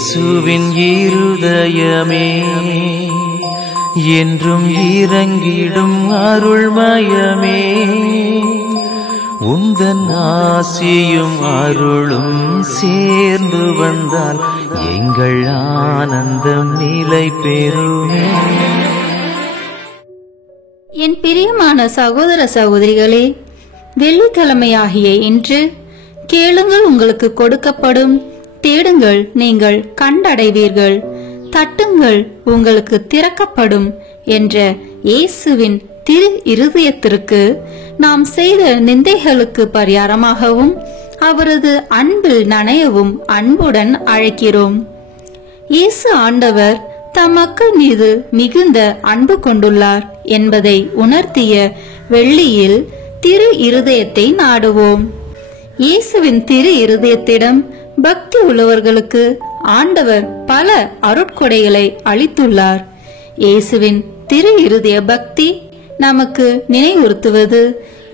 இயேசுவின் இருதயமே என்றும் இறங்கிடும் அருள்மயமே, உந்தன் ஆசியும் அருளும் சேர்ந்து வந்தால் எங்கள் ஆனந்தம் நிலை பெறுமே. என் பிரியமான சகோதர சகோதரிகளே, வெள்ளிக்கிழமையாகிய இன்று கேளுங்கள் உங்களுக்கு கொடுக்கப்படும், தேடுங்கள் நீங்கள் கண்டடைவீர்கள், தட்டுங்கள் உங்களுக்கு திறக்கப்படும் என்ற இயேசுவின் திரு இருதயத்திற்கு நாம் செய்த நிந்தைகளுக்கு பரிகாரமாகவும் அவரது அன்பில் நனையவும் அன்புடன் அழைக்கிறோம். இயேசு ஆண்டவர் தம் மக்கள் மீது மிகுந்த அன்பு கொண்டுள்ளார் என்பதை உணர்த்திய வெள்ளியில் திரு இருதயத்தை நாடுவோம். இயேசுவின் திரு இருதயத்திடம் பக்தி உள்ளவர்களுக்கு ஆண்டவர் பல அருட்கொடைகளை அளித்துள்ளார். இயேசுவின் திரு இருதய பக்தி நமக்கு நினைவுறுத்துவது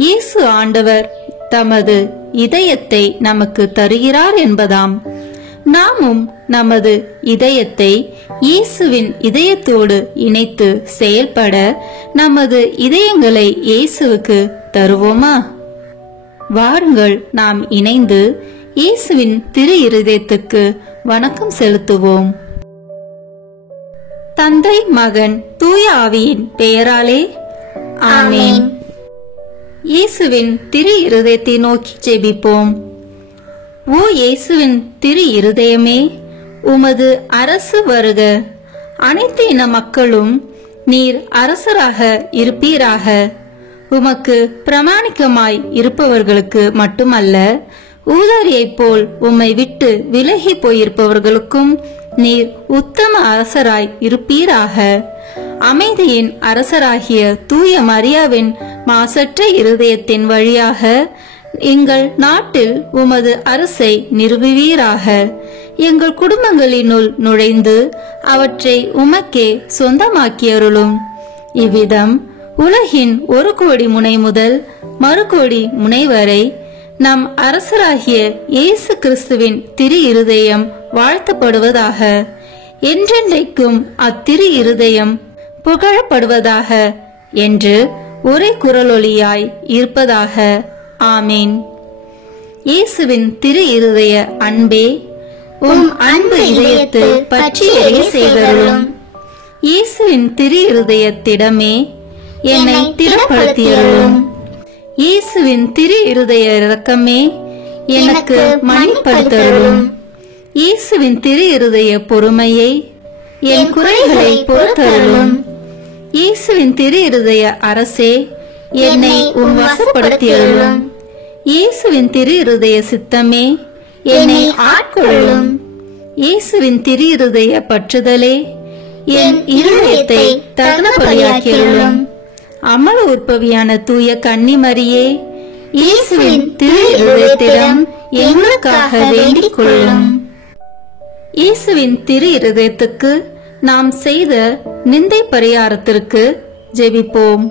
இயேசு ஆண்டவர் தமது இதயத்தை நமக்கு தருகிறார் என்பதாம். நாமும் நமது இதயத்தை இயேசுவின் இதயத்தோடு இணைத்து செயல்பட நமது இதயங்களை இயேசுவுக்கு தருவோமா? வாருங்கள் நாம் இணைந்து இயேசுவின் திரு இருதயத்துக்கு வணக்கம் செலுத்துவோம். தந்தை, மகன், தூய ஆவியின் பெயராலே ஆமென். இயேசுவின் திரு இருதயத்தை நோக்கி ஜெபிப்போம். ஓ இயேசுவின் திரு இருதயமே, உமது அரசு வருக. அனைத்து இன மக்களும் நீர் அரசராக இருப்பீராக. உமக்கு பிரமாணிக்கமாய் இருப்பவர்களுக்கு மட்டுமல்ல, ஊதாரியைப் போல் உம்மை விட்டு விலகி போயிருப்பவர்களுக்கும் நீர் உத்தம அரசராய் இருப்பீராக. அமைதியின் அரசராகிய தூய மரியாவின் மாசற்ற இருதயத்தின் வழியாக எங்கள் நாட்டில் உமது அரசை நிறுவுவீராக. எங்கள் குடும்பங்களினுள் நுழைந்து அவற்றை உமக்கே சொந்தமாக்கியருளும். இவ்விதம் உலகின் ஒரு கோடி முனை முதல் மறுகோடி முனை வரை நம் அரசராகிய இயேசு கிறிஸ்துவின் திரு இருதயம் வாழ்த்தப்படுவதாக. என்றென்றைக்கும் அத்திரு இருதயம் புகழப்படுவதாக என்று ஒரே குரலொலியாய் இருப்பதாக. ஆமீன். இயேசுவின் திரு இருதய அன்பே, உம் அன்பு இதயத்தை பற்றி எரிய செய்தருளும். இயேசுவின் திரு இருதயத்திடமே என்னை திடப்படுத்தியருளும். இயேசுவின் திரு இருதய இரக்கமே எனக்கு மன்னிப்படுத்தருளும். இயேசுவின் திரு இருதய பொறுமையை என் குறைகளை பொறுத்தருளும். இயேசுவின் திரு இருதய அரசே என்னை உம் வசப்படுத்தியருளும். இயேசுவின் திரு இருதய சித்தமே என்னை ஆட்கொள்ளும். இயேசுவின் திரு இருதய பற்றுதலே என் இருதயத்தை தகுந்தபடியாக்கியருளும். அமல உற்பவியான தூய கன்னிமரியே, இயேசுவின் திரு இருதயத்திடம் எங்களுக்காக வேண்டிக் கொள்ளும். இயேசுவின் திரு இருதயத்துக்கு நாம் செய்த நிந்தை பரிகாரத்திற்கு ஜெபிப்போம்.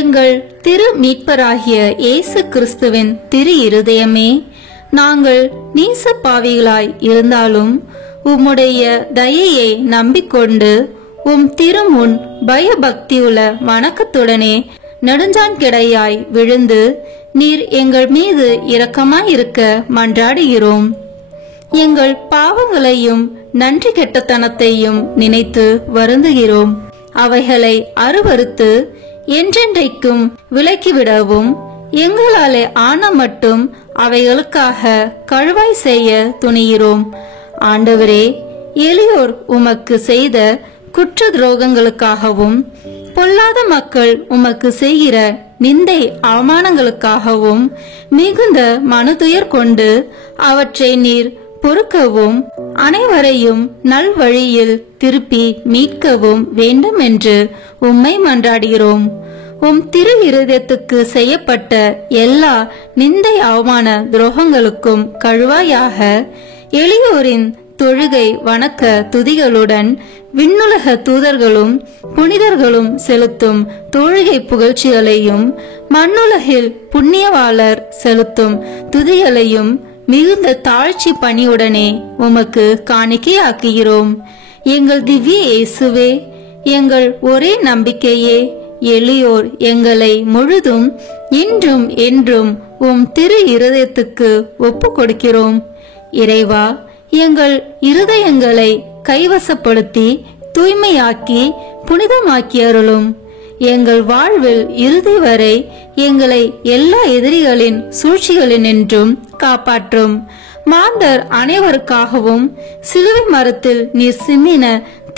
எங்கள் திரு மீட்பராகிய இயேசு கிறிஸ்துவின் திரு இருதயமே, நாங்கள் நீச பாவிகளாய் இருந்தாலும் உம்முடைய தயையை நம்பிக்கொண்டு உம் திருமுன் பயபக்தியுள்ள வணக்கத்துடனே நெடுஞ்சான் கிடையாய் விழுந்து நீர் எங்கள் மீது இரக்கமாயிருக்க மன்றாடுகிறோம். எங்கள் பாவங்களையும் நன்றி கெட்டத்தனத்தையும் நினைத்து வருந்துகிறோம். அவைகளை அருவறுத்து என்றென்றைக்கும் விலக்கிவிடவும் எங்களாலே ஆன மட்டும் அவைகளுக்காக கழுவாய் செய்ய துணிகிறோம். ஆண்டவரே, எளியோர் உமக்கு செய்த குற்ற துரோகங்களுக்காகவும் பொல்லாத மக்கள் உமக்கு செய்கிற நிந்தை அவமானங்களுக்காகவும் மிகுந்த மனதுயர் கொண்டு அவற்றை நீர் பொறுக்கவும் அனைவரையும் நல்வழியில் திருப்பி மீட்கவும் வேண்டும் என்று உம்மை மன்றாடுகிறோம். உம் திரு இருதயத்துக்கு செய்யப்பட்ட எல்லா நிந்தை அவமான துரோகங்களுக்கும் கழுவாயாக எளியோரின் தொழுகை வணக்க துதிகளுடன் விண்ணுலக தூதர்களும் புனிதர்களும் செலுத்தும் தொழுகை புகழ்ச்சிகளையும் மண்ணுலகில் புண்ணியவாளர் செலுத்தும் துதிகளையும் மிகுந்த தாழ்ச்சி பணியுடனே உமக்கு காணிக்கையாக்குகிறோம். எங்கள் திவ்ய இயேசுவே, எங்கள் ஒரே நம்பிக்கையே, எளியோர் எங்களை முழுதும் இன்றும் என்றும் உம் திரு இருதயத்துக்கு ஒப்பு கொடுக்கிறோம். இறைவா, எங்கள் இருதயங்களை கைவசப்படுத்தி தூய்மையாக்கி புனிதமாக்கி அருளும். எங்கள் வாழ்வில் இறுதி வரை எங்களை எல்லா எதிரிகளின் சூழ்ச்சிகளினின்றும் காப்பாற்றும். மாந்தர் அனைவருக்காகவும் சிலுவை மரத்தில் நீர் சிந்தின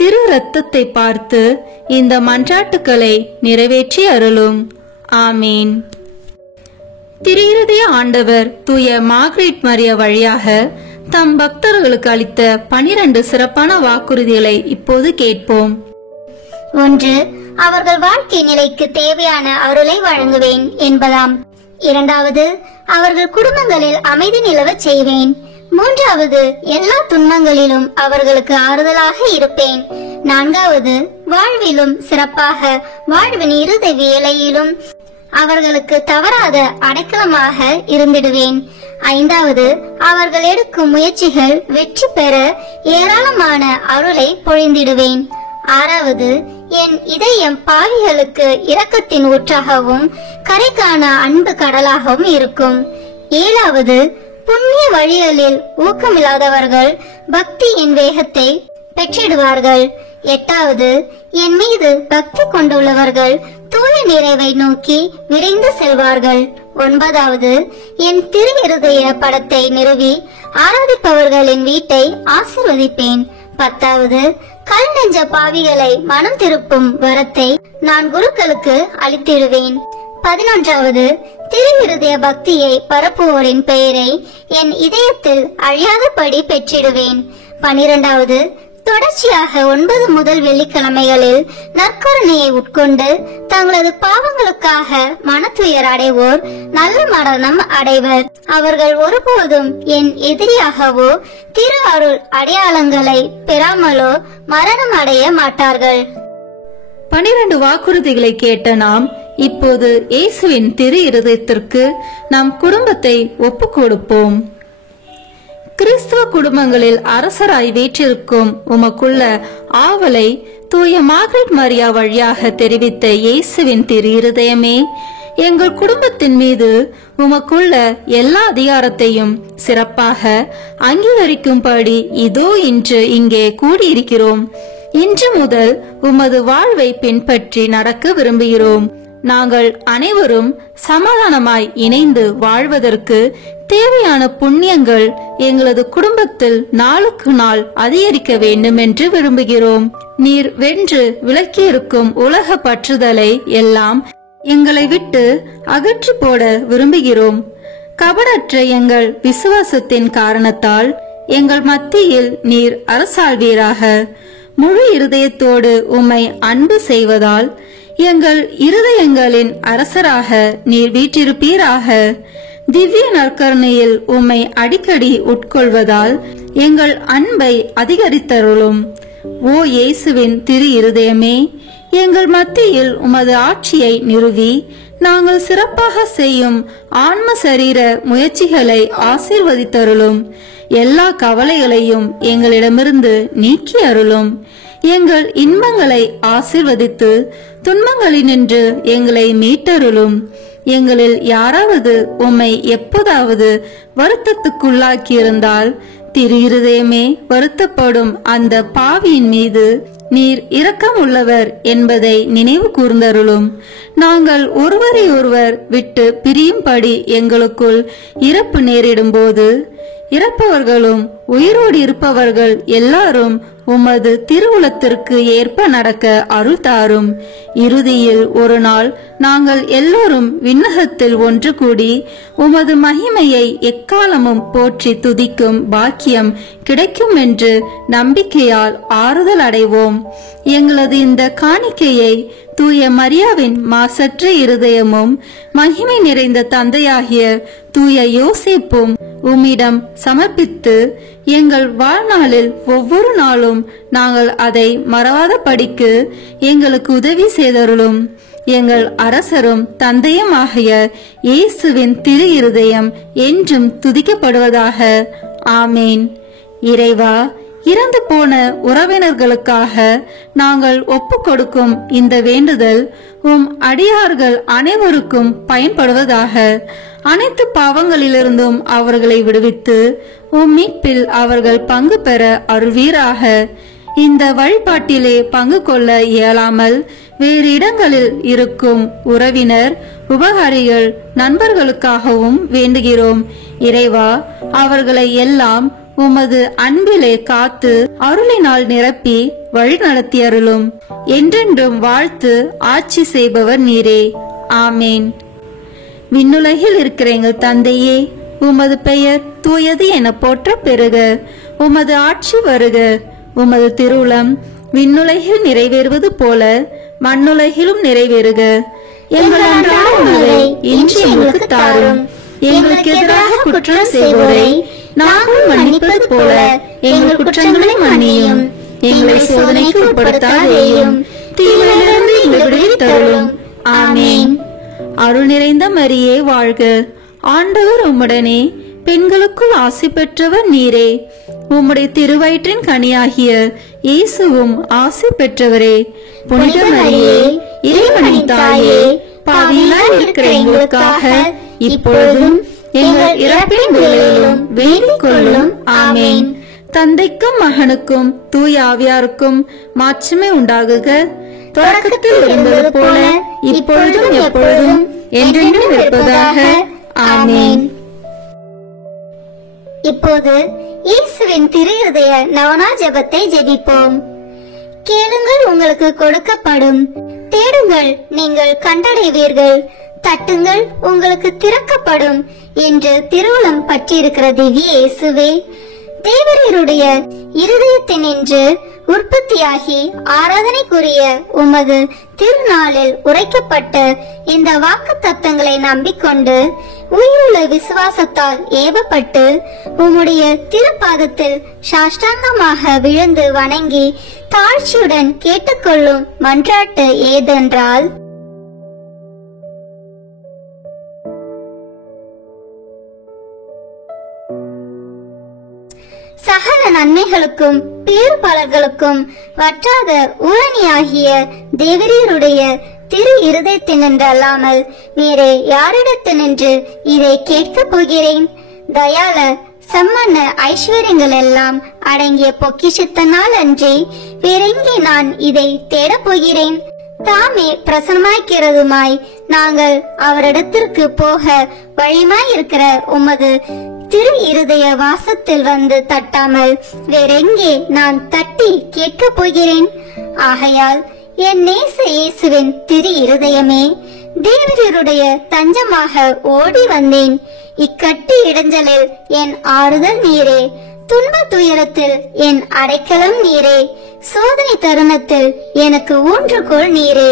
திரு இரத்தத்தை பார்த்து இந்த மன்றாட்டுக்களை நிறைவேற்றி அருளும். ஆமீன். திரு இருதய ஆண்டவர் தூய மார்கரெட் மரியா வழியாக தம் பக்தர்களுக்கு அளித்த 12 சிறப்பான வாக்குறுதிகளை இப்போது கேட்போம். 1. அவர்கள் வாழ்க்கை நிலைக்கு தேவையான அருளை வழங்குவேன் என்பதாம். 2. அவர்கள் குடும்பங்களில் அமைதி நிலவச் செய்வேன். 3. எல்லா துன்பங்களிலும் அவர்களுக்கு ஆறுதலாக இருப்பேன். 4. வாழ்விலும் சிறப்பாக வாழ்வின் இறுதி வேளையிலும் அவர்களுக்கு தவறாத அடைக்கலமாக இருந்திடுவேன். 5. அவர்கள் எடுக்கும் முயற்சிகள் வெற்றி பெற ஏராளமான அருளை பொழிந்திடுவேன். 6. என் இதயம் பாவிகளுக்கு இரக்கத்தின் ஊற்றாகவும் கரைக்கான அன்பு கடலாகவும் இருக்கும். 7. புண்ணிய வழிகளில் ஊக்கமில்லாதவர்கள் பக்தியின் வேகத்தை பெற்றிடுவார்கள். 8. என் மீது பக்தி கொண்டுள்ளவர்கள் தூய நிறைவை நோக்கி விரைந்து செல்வார்கள். 9. என் திரு இருதய படத்தை நிறுவி ஆராதிப்பவர்களின் வீட்டை ஆசீர்வதிப்பேன். 10. கல் நெஞ்ச பாவிகளை மனம் திருப்பும் வரத்தை நான் குருக்களுக்கு அளித்திடுவேன். 11. திரு இருதய பக்தியை பரப்புவோரின் பெயரை என் இதயத்தில் அழியாதபடி பெற்றிடுவேன். 12. தொடர்ச்சியாக 9 முதல் வெள்ளிக்கிழமைகளில் நற்கருணையை உட்கொண்டு தங்களது பாவங்களுக்காக மனத்துயர் அடைவோர் நல்ல மரணம் அடைவர். அவர்கள் ஒருபோதும் என் எதிரியாகவோ திரு அருள் அடையாளங்களை பெறாமலோ மரணம் அடைய மாட்டார்கள். 12 வாக்குறுதிகளை கேட்ட நாம் இப்போது இயேசுவின் திரு இருதயத்திற்கு நம் குடும்பத்தை ஒப்புக் கொடுப்போம். கிறிஸ்துவ குடும்பங்களில் அரசராய் வீற்றிருக்கும் உமக்குள்ள ஆவலை தூய மார்கரெட் மரியா வழியாக தெரிவித்த இயேசுவின் திரு இருதயமே, எங்கள் குடும்பத்தின் மீது உமக்குள்ள எல்லா அதிகாரத்தையும் சிறப்பாக அங்கீகரிக்கும்படி இதோ இன்று இங்கே கூடியிருக்கிறோம். இன்று முதல் உமது வாழ்வை பின்பற்றி நடக்க விரும்புகிறோம். நாங்கள் அனைவரும் சமாதானமாய் இணைந்து வாழ்வதற்கு தேவையான புண்ணியங்கள் எங்களது குடும்பத்தில் நாளுக்கு நாள் அதிகரிக்க வேண்டும் என்று விரும்புகிறோம். நீர் வென்று விலக்கியிருக்கும் உலக பற்றுதலை எல்லாம் எங்களை விட்டு அகற்றி போட விரும்புகிறோம். கபடற்ற எங்கள் விசுவாசத்தின் காரணத்தால் எங்கள் மத்தியில் நீர் அரசாள்வீராக. முழு இருதயத்தோடு உம்மை அன்பு செய்வதால் எங்கள் இருதயங்களின் அரசராக நீர் வீற்றிருப்பீராக. திவ்ய நற்கருணையில் உம்மை அடிக்கடி உட்கொள்வதால் எங்கள் அன்பை அதிகரித்தருளும். ஓ இயேசுவின் திரு இருதயமே, எங்கள் மத்தியில் உமது ஆட்சியை நிறுவி நாங்கள் சிறப்பாக செய்யும் ஆன்ம சரீர முயற்சிகளை ஆசீர்வதித்தருளும். எல்லா கவலைகளையும் எங்களிடமிருந்து நீக்கி அருளும். எங்கள் இன்பங்களை ஆசீர்வதித்து துன்பங்களினின்று எங்களை மீட்டருளும். எங்களில் யாராவது உம்மை எப்போதாவது வருத்தத்துக்குள்ளாக்கியிருந்தால் திரு இருதயமே, வருத்தப்படும் அந்த பாவியின் மீது நீர் இரக்கம் உள்ளவர் என்பதை நினைவு கூர்ந்தருளும். நாங்கள் ஒருவரை ஒருவர் விட்டு பிரியும்படி எங்களுக்குள் இறப்பு நேரிடும் போது இறப்பவர்களும் உயிரோடு இருப்பவர்கள் எல்லாரும் உமது திருவுளத்திற்கு ஏற்ப நடக்க அருள் தாரும். இறுதியில் ஒரு நாள் நாங்கள் எல்லோரும் விண்ணகத்தில் ஒன்று கூடி உமது மகிமையை எக்காலமும் போற்றி துதிக்கும் பாக்கியம் கிடைக்கும் என்று நம்பிக்கையால் ஆறுதல் அடைவோம். எங்களது இந்த காணிக்கையை தூய மரியாவின் மாசற்ற இருதயமும் மகிமை நிறைந்த தந்தையாகிய தூய யோசேப்பும் உம்மிடம் சமர்ப்பித்து எங்கள் வாழ்நாளில் ஒவ்வொரு நாளும் நாங்கள் அதை மறவாத படிக்கு எங்களுக்கு உதவி செய்தருளும். எங்கள் அரசரும் தந்தையும் ஆகிய இயேசுவின் திரு இருதயம் என்றும் துதிக்கப்படுவதாக. ஆமேன். இறைவா, இறந்து போன உறவினர்களுக்காக நாங்கள் ஒப்பு கொடுக்கும் இந்த வேண்டுதல் உம் அடியார்கள் அனைவருக்கும் பயன்படுவதாக. அனைத்து பாவங்களிலிருந்தும் அவர்களை விடுவித்து உம் மீட்பில் அவர்கள் பங்கு பெற அருள்வீராக. இந்த வழிபாட்டிலே பங்கு கொள்ள இயலாமல் வேறு இடங்களில் இருக்கும் உறவினர், உபகாரிகள், நண்பர்களுக்காகவும் வேண்டுகிறோம். இறைவா, அவர்களை எல்லாம் உமது அன்பிலே காத்து அருளினால் நிரப்பி வழி நடத்தி அருளும். என்றென்றும் வாழ்த்து ஆட்சி செய்பவர் நீரே. ஆமேன். விண்ணுலகில் இருக்கிற எங்கள் தந்தையே, உமது பெயர் தூயது என போற்ற பெறுக. உமது ஆட்சி வருக. உமது திருவுளம் விண்ணுலகில் நிறைவேறுவது போல மண்ணுலகிலும் நிறைவேறுக. எங்கள் அன்றாட உணவை இன்று எங்களுக்கு தாரும். எங்களுக்கு எதிராக குற்றம் செய்வோரை நாங்கள் மன்னிப்பது போல எங்கள் குற்றங்களை மன்னியும். எங்களை சோதனைக்கு உட்படுத்தாதேயும், தீமையிலிருந்து எங்களை விடுவித்தருளும். ஆமேன். அருள் நிறைந்த மரியே வாழ்க. ஆண்டவர் உம்முடனே, பெண்களுக்குள் ஆசி பெற்றவர் நீரே. உம்முடைய திருவயிற்றின் கனியாகிய இயேசுவும் ஆசி பெற்றவரே. புனித மரியே, இறைவனின் தாயே, பாவிகளாய் இருக்கிற எங்களுக்காக இப்பொழுதும் எங்கள் இறப்பின் வேளையிலும் வேண்டிக் கொள்ளும். ஆமேன். தந்தைக்கும் மகனுக்கும் தூய ஆவியாருக்கும் மாட்சிமை உண்டாகுக. தொடக்கத்தில் இருந்தது போல இப்பொழுதும் எப்பொழுதும் என்றென்றும் இருப்பதாக. ஆமேன். இப்போது இயேசுவின் திரு இருதய நவனா ஜெபத்தை ஜெபிப்போம். கேளுங்கள், உங்களுக்கு கொடுக்கப்படும். தேடுங்கள், நீங்கள் கண்டடைவீர்கள். தட்டுங்கள், உங்களுக்கு திறக்கப்படும் என்று திருவுளம் பற்றியிருக்கிற திவ்ய இயேசுவே, தேவரீருடைய இருதயத்தினின்று உற்பத்தியாகி ஆராதனைக்குரிய உமது திருநாளில் உரைக்கப்பட்ட இந்த வாக்கு தத்தங்களை நம்பிக்கொண்டு உயிருள்ள விசுவாசத்தால் ஏவப்பட்டு உம்முடைய திருப்பாதத்தில் சாஷ்டாங்கமாக விழுந்து வணங்கி தாழ்ச்சியுடன் கேட்டுக்கொள்ளும் மன்றாட்டு ஏதென்றால், சகல நன்மைகளுக்கும் பேறு பலர்களுக்கும் வற்றாத ஊரணியாகிய தேவரீருடைய திரு இருதயத்தினின்றல்லாமல் வேறே யாரிடத்தினின்று இதை கேட்கப் போகிறேன்? தயால சம்மன்ன ஐஸ்வர்யங்கள் எல்லாம் அடங்கிய பொக்கிஷத்தினால் அன்றி வேறெங்கே நான் இதை தேடப் போகிறேன்? தாமே பிரசன்னமாய்க்கிறதுமாய் நாங்கள் அவரிடத்திற்கு போக வழிமாய் இருக்கிற உமது திரு இருதய வாசத்தில் வந்து தட்டாமல் வேறெங்கே நான் தட்டி கேட்கப் போகிறேன்? ஆகையால் என் நேச இயேசுவின் திரு இருதயமே, தேவரீருடைய தஞ்சமாக ஓடி வந்தேன். இக்கட்டு இடைஞ்சலில் என் ஆறுதல் நீரே, துன்ப துயரத்தில் என் அடைக்கலம் நீரே, சோதனை தருணத்தில் எனக்கு ஊன்றுகோல் நீரே.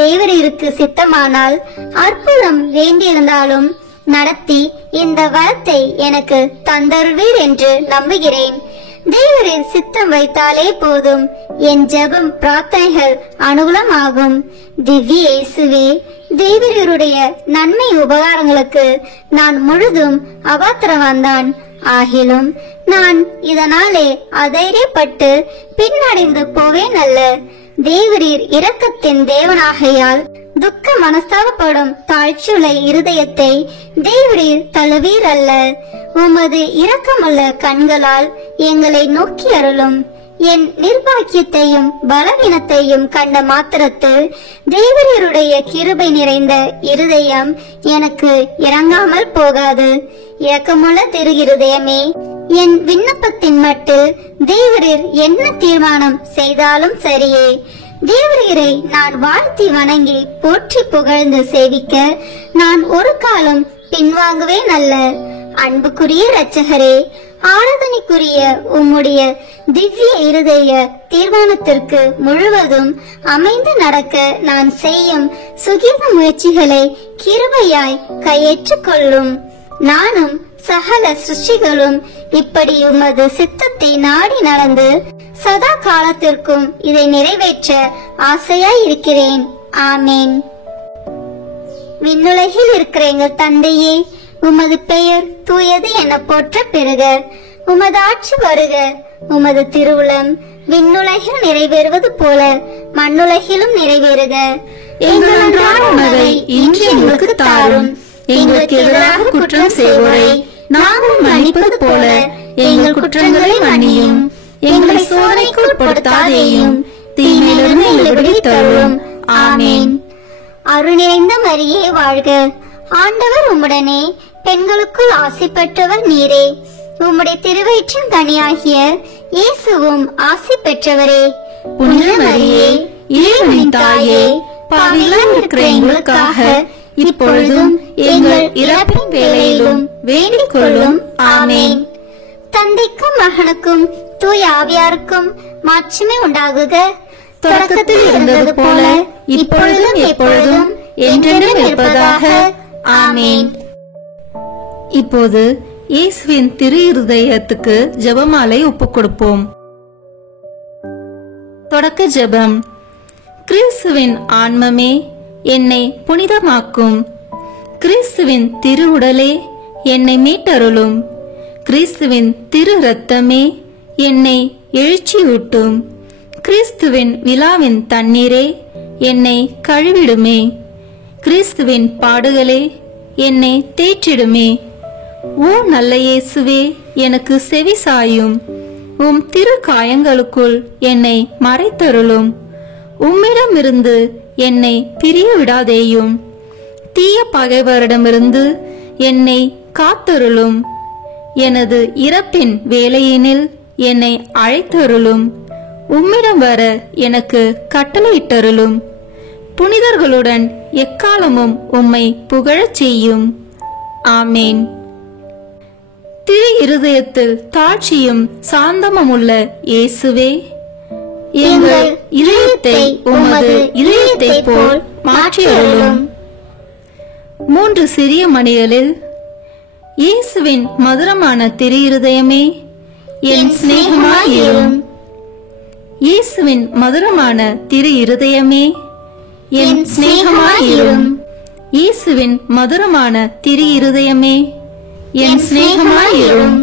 தேவரீருக்கு சித்தமானால் அற்புதம் வேண்டியிருந்தாலும் நடத்தி இந்த வரத்தை எனக்கு தந்தருள்வீர் என்று நம்புகிறேன். தேவரின் சித்தம் வைத்தாலே போதும், என் ஜெபம் பிரார்த்தனைகள் அனுகூலமாகும். திவ்ய இயேசுவே, தேவரீருடைய நன்மை உபகாரங்களுக்கு நான் முழுதும் அபாத்திரவான்தான். ஆகிலும் நான் இதனாலே அதைரியப்பட்டு பின்னடைந்து போவேன் அல்ல. தேவரீர் இரக்கத்தின் தேவனாகையால் துக்க மனஸ்தாபப்படும் தாழ்ச்சியுள்ள இருதயத்தை தேவரீர் தழுவீர் அல்ல. உமது இரக்கமுள்ள கண்களால் எங்களை நோக்கி அருளும். என் நிர்பாக்கியத்தையும் பலவீனத்தையும் கண்ட மாத்திரத்தில் தேவரீருடைய கிருபை நிறைந்த இருதயம் எனக்கு இறங்காமல் போகாது. இரக்கமுள்ள திரு இருதயமே, என் விண்ணப்பத்தின் மட்டில் தேவரீர் என்ன தீர்மானம் செய்தாலும் சரியே. தேவரீரை நான் வாழ்த்தி வணங்கி போற்றி புகழ்ந்து சேவிக்க நான் ஒரு காலம் பின்வாங்குவேன் அல்ல. அன்புக்குரிய இரட்சகரே, ஆராதனைக்குரிய உம்முடைய திவ்ய இருதய தீர்மானத்திற்கு முழுவதும் அமைந்து நடக்க நான் செய்யும் சுகீத முயற்சிகளை கிருபையாய் கையேற்றுக் கொள்ளும். நானும் சகல சிருஷ்டிகளும் இப்படி உமது சித்தத்தை நாடி நடந்து சதா காலத்திற்கும் இதை நிறைவேற்ற ஆசையாய் இருக்கிறேன். ஆமேன். விண்ணுலகில் இருக்கிற எங்கள் தந்தையே, உமது பெயர் தூயது என போற்ற பெறுக. உமது ஆட்சி வருக. உமது திருவுளம் விண்ணுலகில் நிறைவேறுவது போல மண்ணுலகிலும் நிறைவேறுக. எங்கள் அன்றாட உணவை இன்று எங்களுக்கு தாரும். எங்களுக்கு எதிராக குற்றம் செய்வோரை நாங்கள் மன்னிப்பது போல எங்கள் குற்றங்களை மன்னியும். எங்களை சோதனைக்கு உட்படுத்தாதேயும், தீமையிலிருந்து எங்களை விடுவித்தருளும். ஆமேன். அருள் நிறைந்த மரியே வாழ்க. ஆண்டவர் உம்முடனே, பெண்களுக்குள் ஆசி பெற்றவர் நீரே. உம்முடைய திருவயிற்றின் கனியாகிய இயேசுவும் ஆசி பெற்றவரே. புனித மரியே, இறைவனின் தாயே, பாவிகளாய் இருக்கிற எங்களுக்காக இப்பொழுதும் எங்கள் இறப்பின் வேளையிலும் வேண்டிக் கொள்ளும். ஆமேன். தந்தைக்கும் மகனுக்கும் தூய ஆவியாருக்கும் மாட்சிமை உண்டாகுக. தொடக்கத்தில் இருந்தது போல இப்பொழுதும் எப்பொழுதும் என்றென்றும் இருப்பதாக. ஆமேன். இப்போது இயேசுவின் திரு இருதயத்துக்கு ஜெபமாலை ஒப்புக் கொடுப்போம். தொடக்க ஜெபம். கிறிஸ்துவின் ஆன்மமே, என்னை புனிதமாக்கும். கிறிஸ்துவின் திரு உடலே, என்னை மீட்டருளும். கிறிஸ்துவின் திரு இரத்தமே, என்னை எழுச்சியூட்டும். கிறிஸ்துவின் விழாவின் தண்ணீரே, என்னை கழுவிடுமே. கிறிஸ்துவின் பாடுகளே, என்னை தேற்றிடுமே. ஓ நல்ல இயேசுவே, எனக்கு செவி சாயும். உம் திரு காயங்களுக்குள் என்னை மறைத்தருளும். உம்மிடமிருந்து என்னை பிரிய விடாதேயும். தீய பகைவரிடமிருந்து என்னை காத்தருளும். எனது இறப்பின் வேளையினில் என்னை அழைத்தருளும். உம்மிடம் வர எனக்கு கட்டளையிட்டருளும். புனிதர்களுடன் எக்காலமும் உம்மை புகழச் செய்யும். ஆமேன். திரு இருதயத்தில் தாட்சியும் சாந்தமும் உள்ள இயேசுவே, எங்கள் இதயத்தை உமது இதயத்தை போல் மாற்றியருளும். 3 சிறிய மணிகளில் இயேசுவின் மதுரமான திரு இருதயமே, என் சிநேகமாயிரும். இயேசுவின் மதுரமான திரு இருதயமே, என் சிநேகமாயிரும். இயேசுவின் மதுரமான திரு இருதயமே, என் சிநேகமாயிரும்.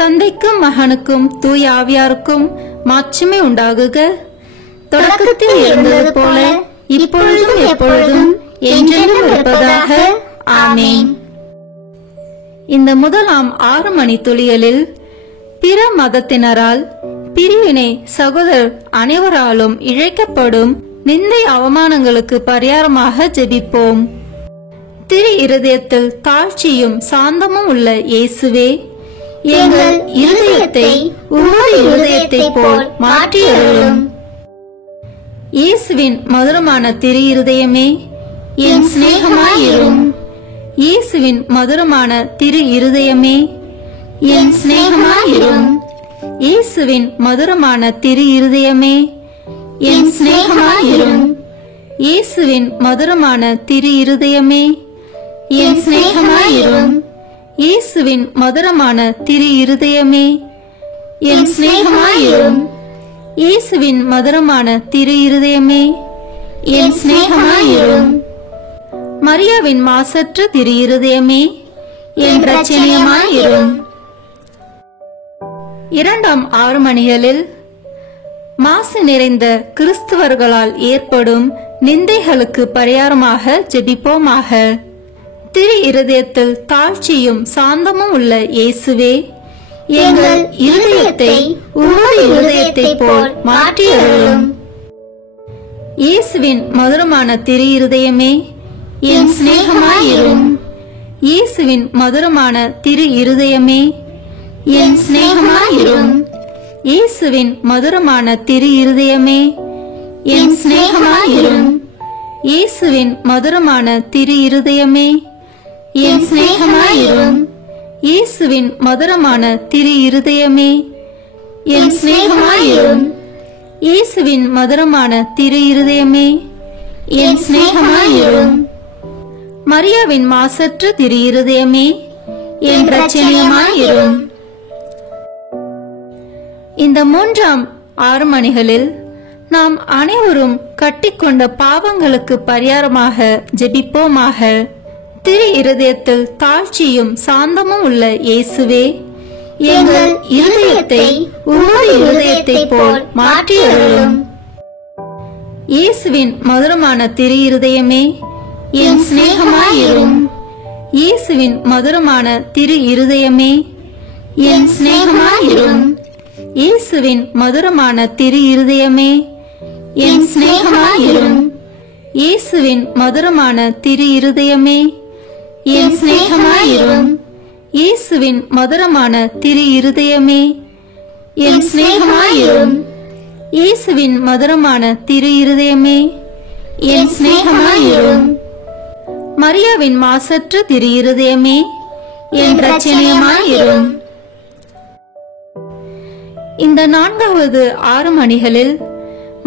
தந்தைக்கும் மகனுக்கும் தூய ஆவியாருக்கும் மாட்சிமை உண்டாகுக. தொடக்கத்தில் இருந்தது போல இப்பொழுதும் எப்பொழுதும் என்றென்றும் இருப்பதாக. ஆமேன். இந்த முதலாம் 6 மணி துளிகளில் பிற மதத்தினரால் பிரிவினை சகோதரர் அனைவராலும் இழைக்கப்படும் நிந்தை அவமானங்களுக்கு பரிகாரமாக ஜெபிப்போம். திரு இருதயத்தில் தாழ்ச்சியும் சாந்தமும் உள்ள இயேசுவே, எங்கள் இருதயத்தை உமது இருதயத்தை போல் மாற்றியருளும். இயேசுவின் மதுரமான திரு இருதயமே, என் சிநேகமாயிரும். இயேசுவின் மதுரமான திரு இருதயமே, என் சிநேகமாயிரும். இயேசுவின் மதுரமான திரு இருதயமே, என் சிநேகமாயிரும். இயேசுவின் மதுரமான திரு இருதயமே, என் சிநேகமாயிரும். இயேசுவின் மதுரமான திரு இருதயமே, என் சிநேகமாயிரும். இயேசுவின் மதுரமான திரு இருதயமே, என் சிநேகமாயிரும். மரியாவின் மாசற்ற திரு இருதயமே, என் இரட்சணியமாயிரும். 2ஆம் 6 மணிகளில் மாசு நிறைந்த கிறிஸ்தவர்களால் ஏற்படும் நிந்தைகளுக்கு பரிகாரமாக ஜெபிப்போமாக. திரு இருதயத்தில் தாழ்ச்சியும் சாந்தமும் உள்ள இயேசுவே, எங்கள் இருதயத்தை உமது இருதயத்தை போல் மாற்றியருளும். இயேசுவின் மதுரமான திரு இருதயமே, என் சிநேகமாயிரும். இயேசுவின் மதுரமான திரு இருதயமே, என் சிநேகமாயிரும். இயேசுவின் மதுரமான திரு இருதயமே, என் சிநேகமாயிரும். இயேசுவின் மதுரமான திரு இருதயமே, என் சிநேகமாயிரும். இயேசுவின் மதுரமான திரு இருதயமே, என் சிநேகமாயிரும். இயேசுவின் மதுரமான திரு இருதயமே, என் சிநேகமாயிரும். மரியாவின் மாசற்ற திரு இருதயமே, என் இரட்சணியமாயிரும். இந்த 3ஆம் 6 மணிகளில் நாம் அனைவரும் கட்டிக்கொண்ட பாவங்களுக்கு பரிகாரமாக ஜெபிப்போமாக. திரு இருதயத்தில் தாழ்ச்சியும் சாந்தமும் உள்ள இயேசுவே, எங்கள் இருதயத்தை உமது இருதயத்தை போல் மாற்றி அருளும். இயேசுவின் மதுரமான திரு இருதயமே, என் சிநேகமாயிரும். இயேசுவின் மதுரமான திரு இருதயமே, என் சிநேகமாயிரும். இயேசுவின் மதுரமான திரு இருதயமே, என் சிநேகமாயிரும். இயேசுவின் மதுரமான திரு இருதயமே, என் சிநேகமாயிரும். இயேசுவின் மதுரமான திரு இருதயமே, என் சிநேகமாயிரும். இயேசுவின் மதுரமான திரு இருதயமே, என் சிநேகமாயிரும். மரியாவின் மாசற்ற திரு இருதயமே, என் இரட்சணியமாயிரும். இந்த 4வது 6 மணிகளில்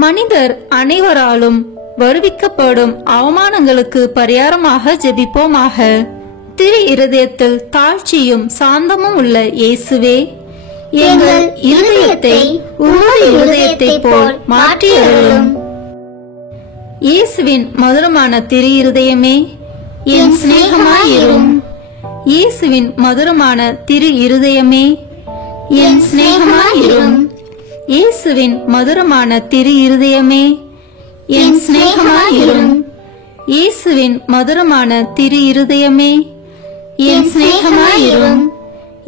மனிதர் அனைவராலும் வருவிக்கப்படும் அவமானங்களுக்கு பரிகாரமாக ஜெபிப்போமாக. திரு இருதயத்தில் தாழ்ச்சியும் சாந்தமும் உள்ள இயேசுவே, எங்கள் இருதயத்தை உமது இருதயத்தை போல் மாற்றி அருளும். இயேசுவின் மதுரமான திரு இருதயமே, என் சிநேகமாயிரும். இயேசுவின் மதுரமான திரு இருதயமே, என் சிநேகமாயிரும். இயேசுவின் மதுரமான திரு இருதயமே, என் சிநேகமாயிரும். இயேசுவின் மதுரமான திரு இருதயமே, என் சிநேகமாயிரும்.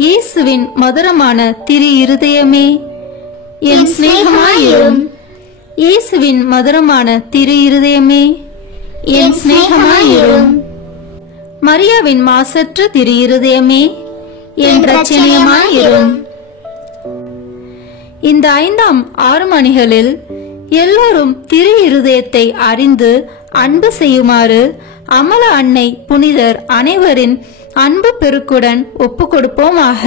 இயேசுவின் மதுரமான திரு இருதயமே, என் சிநேகமாயிரும். இயேசுவின் மதுரமான திரு இருதயமே, என் சிநேகமாயிரும். மரியாவின் மாசற்ற திரு இருதயமே, என் இரட்சணியமாயிரும். இந்த 5ஆம் 6 மணிகளில் எல்லோரும் திரு இருதயத்தை அறிந்து அன்பு செய்யுமாறு அமல அன்னை புனிதர் அனைவரின் அன்பு பெருக்குடன் ஒப்பு கொடுப்போமாக.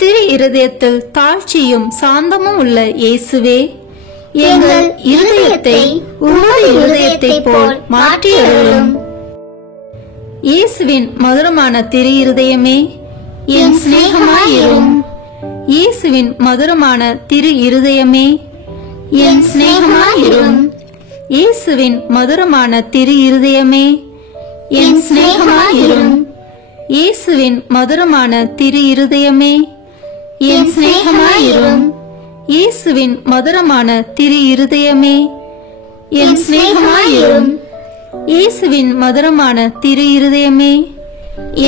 திரு இருதயத்தில் தாழ்ச்சியும் சாந்தமும் உள்ள இயேசுவே, எங்கள் இருதயத்தை உமது இருதயத்தை போல் மாற்றி அருளும். இயேசுவின் மதுரமான திரு இருதயமே, என் சிநேகமாயிரும். இயேசுவின் மதுரமான திரு இருதயமே, என் சிநேகமாயிரும். இயேசுவின் மதுரமான திரு இருதயமே, என் சிநேகமாயிரும். இயேசுவின் மதுரமான திரு இருதயமே, என் சிநேகமாயிரும். இயேசுவின் மதுரமான திரு இருதயமே, என் சிநேகமாயிரும். இயேசுவின் மதுரமான திரு இருதயமே,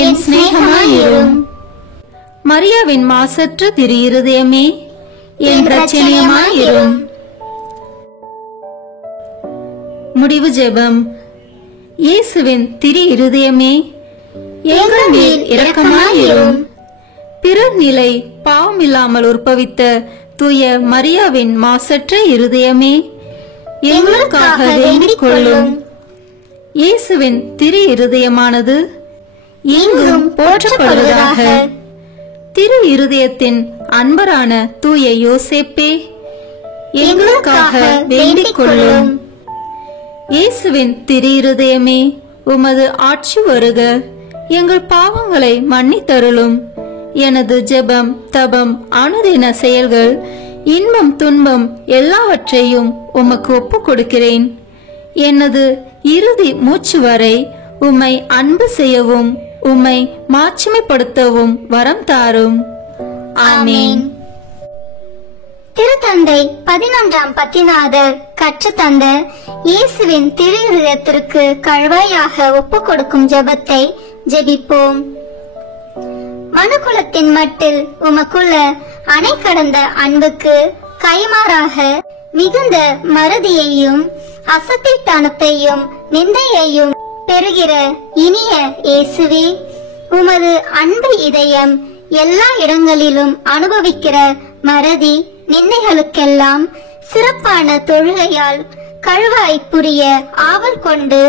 என் சிநேகமாயிரும். மரியாவின் மாசற்ற திரு இருதயமே, என் இரட்சணியமாயிரும். முடிவு ஜெபம். இயேசுவின் திரு இருதயமே, எங்கள் மேல் இரக்கமாயிரும். பிறர் நிலை பாவமில்லாமல் உற்பவித்த தூய மரியாவின் மாசற்ற இருதயமே, எங்களுக்காக வேண்டிக் கொள்ளும். இயேசுவின் திரு இருதயமானது எங்கும் போற்றப்படுவதாக. திரு இருதயத்தின் அன்பரான தூய யோசேப்பே, எங்களுக்காக வேண்டிக் கொள்ளும். இயேசுவின் திரு இருதயமே, உமது ஆட்சி வருக. எங்கள் பாவங்களை மன்னித்தருளும். எனது ஜெபம், தபம், அனுதின செயல்கள், இன்பம் துன்பம் எல்லாவற்றையும் உமக்கு ஒப்புக் கொடுக்கிறேன். எனது இறுதி மூச்சு வரை உம்மை அன்பு செய்யவும் உம்மை மாட்சிமைப்படுத்தவும் வரம் தாரும். ஆமேன். திருத்தந்தை 11ஆம் பத்திநாதர் கற்றுத்தந்த இயேசுவின் திரு இருதயத்திற்கு கழுவாயாக ஒப்புக் கொடுக்கும் ஜெபத்தை ஜெபிப்போம். மனுக்குலத்தின் மட்டில் உமக்குள்ள அணை கடந்த அன்புக்கு கைமாறாக மிகுந்த மறதியையும் அசத்தித்தனத்தையும் நிந்தையையும் பெறுகிற இனிய இயேசுவே, உமது அன்பு இதயம் எல்லா இடங்களிலும் அனுபவிக்கிற மறதி நிந்தைகளுக்கெல்லாம் சிறப்பான தொழுகையால் கழுவாய் புரிய ஆவல் கொண்டு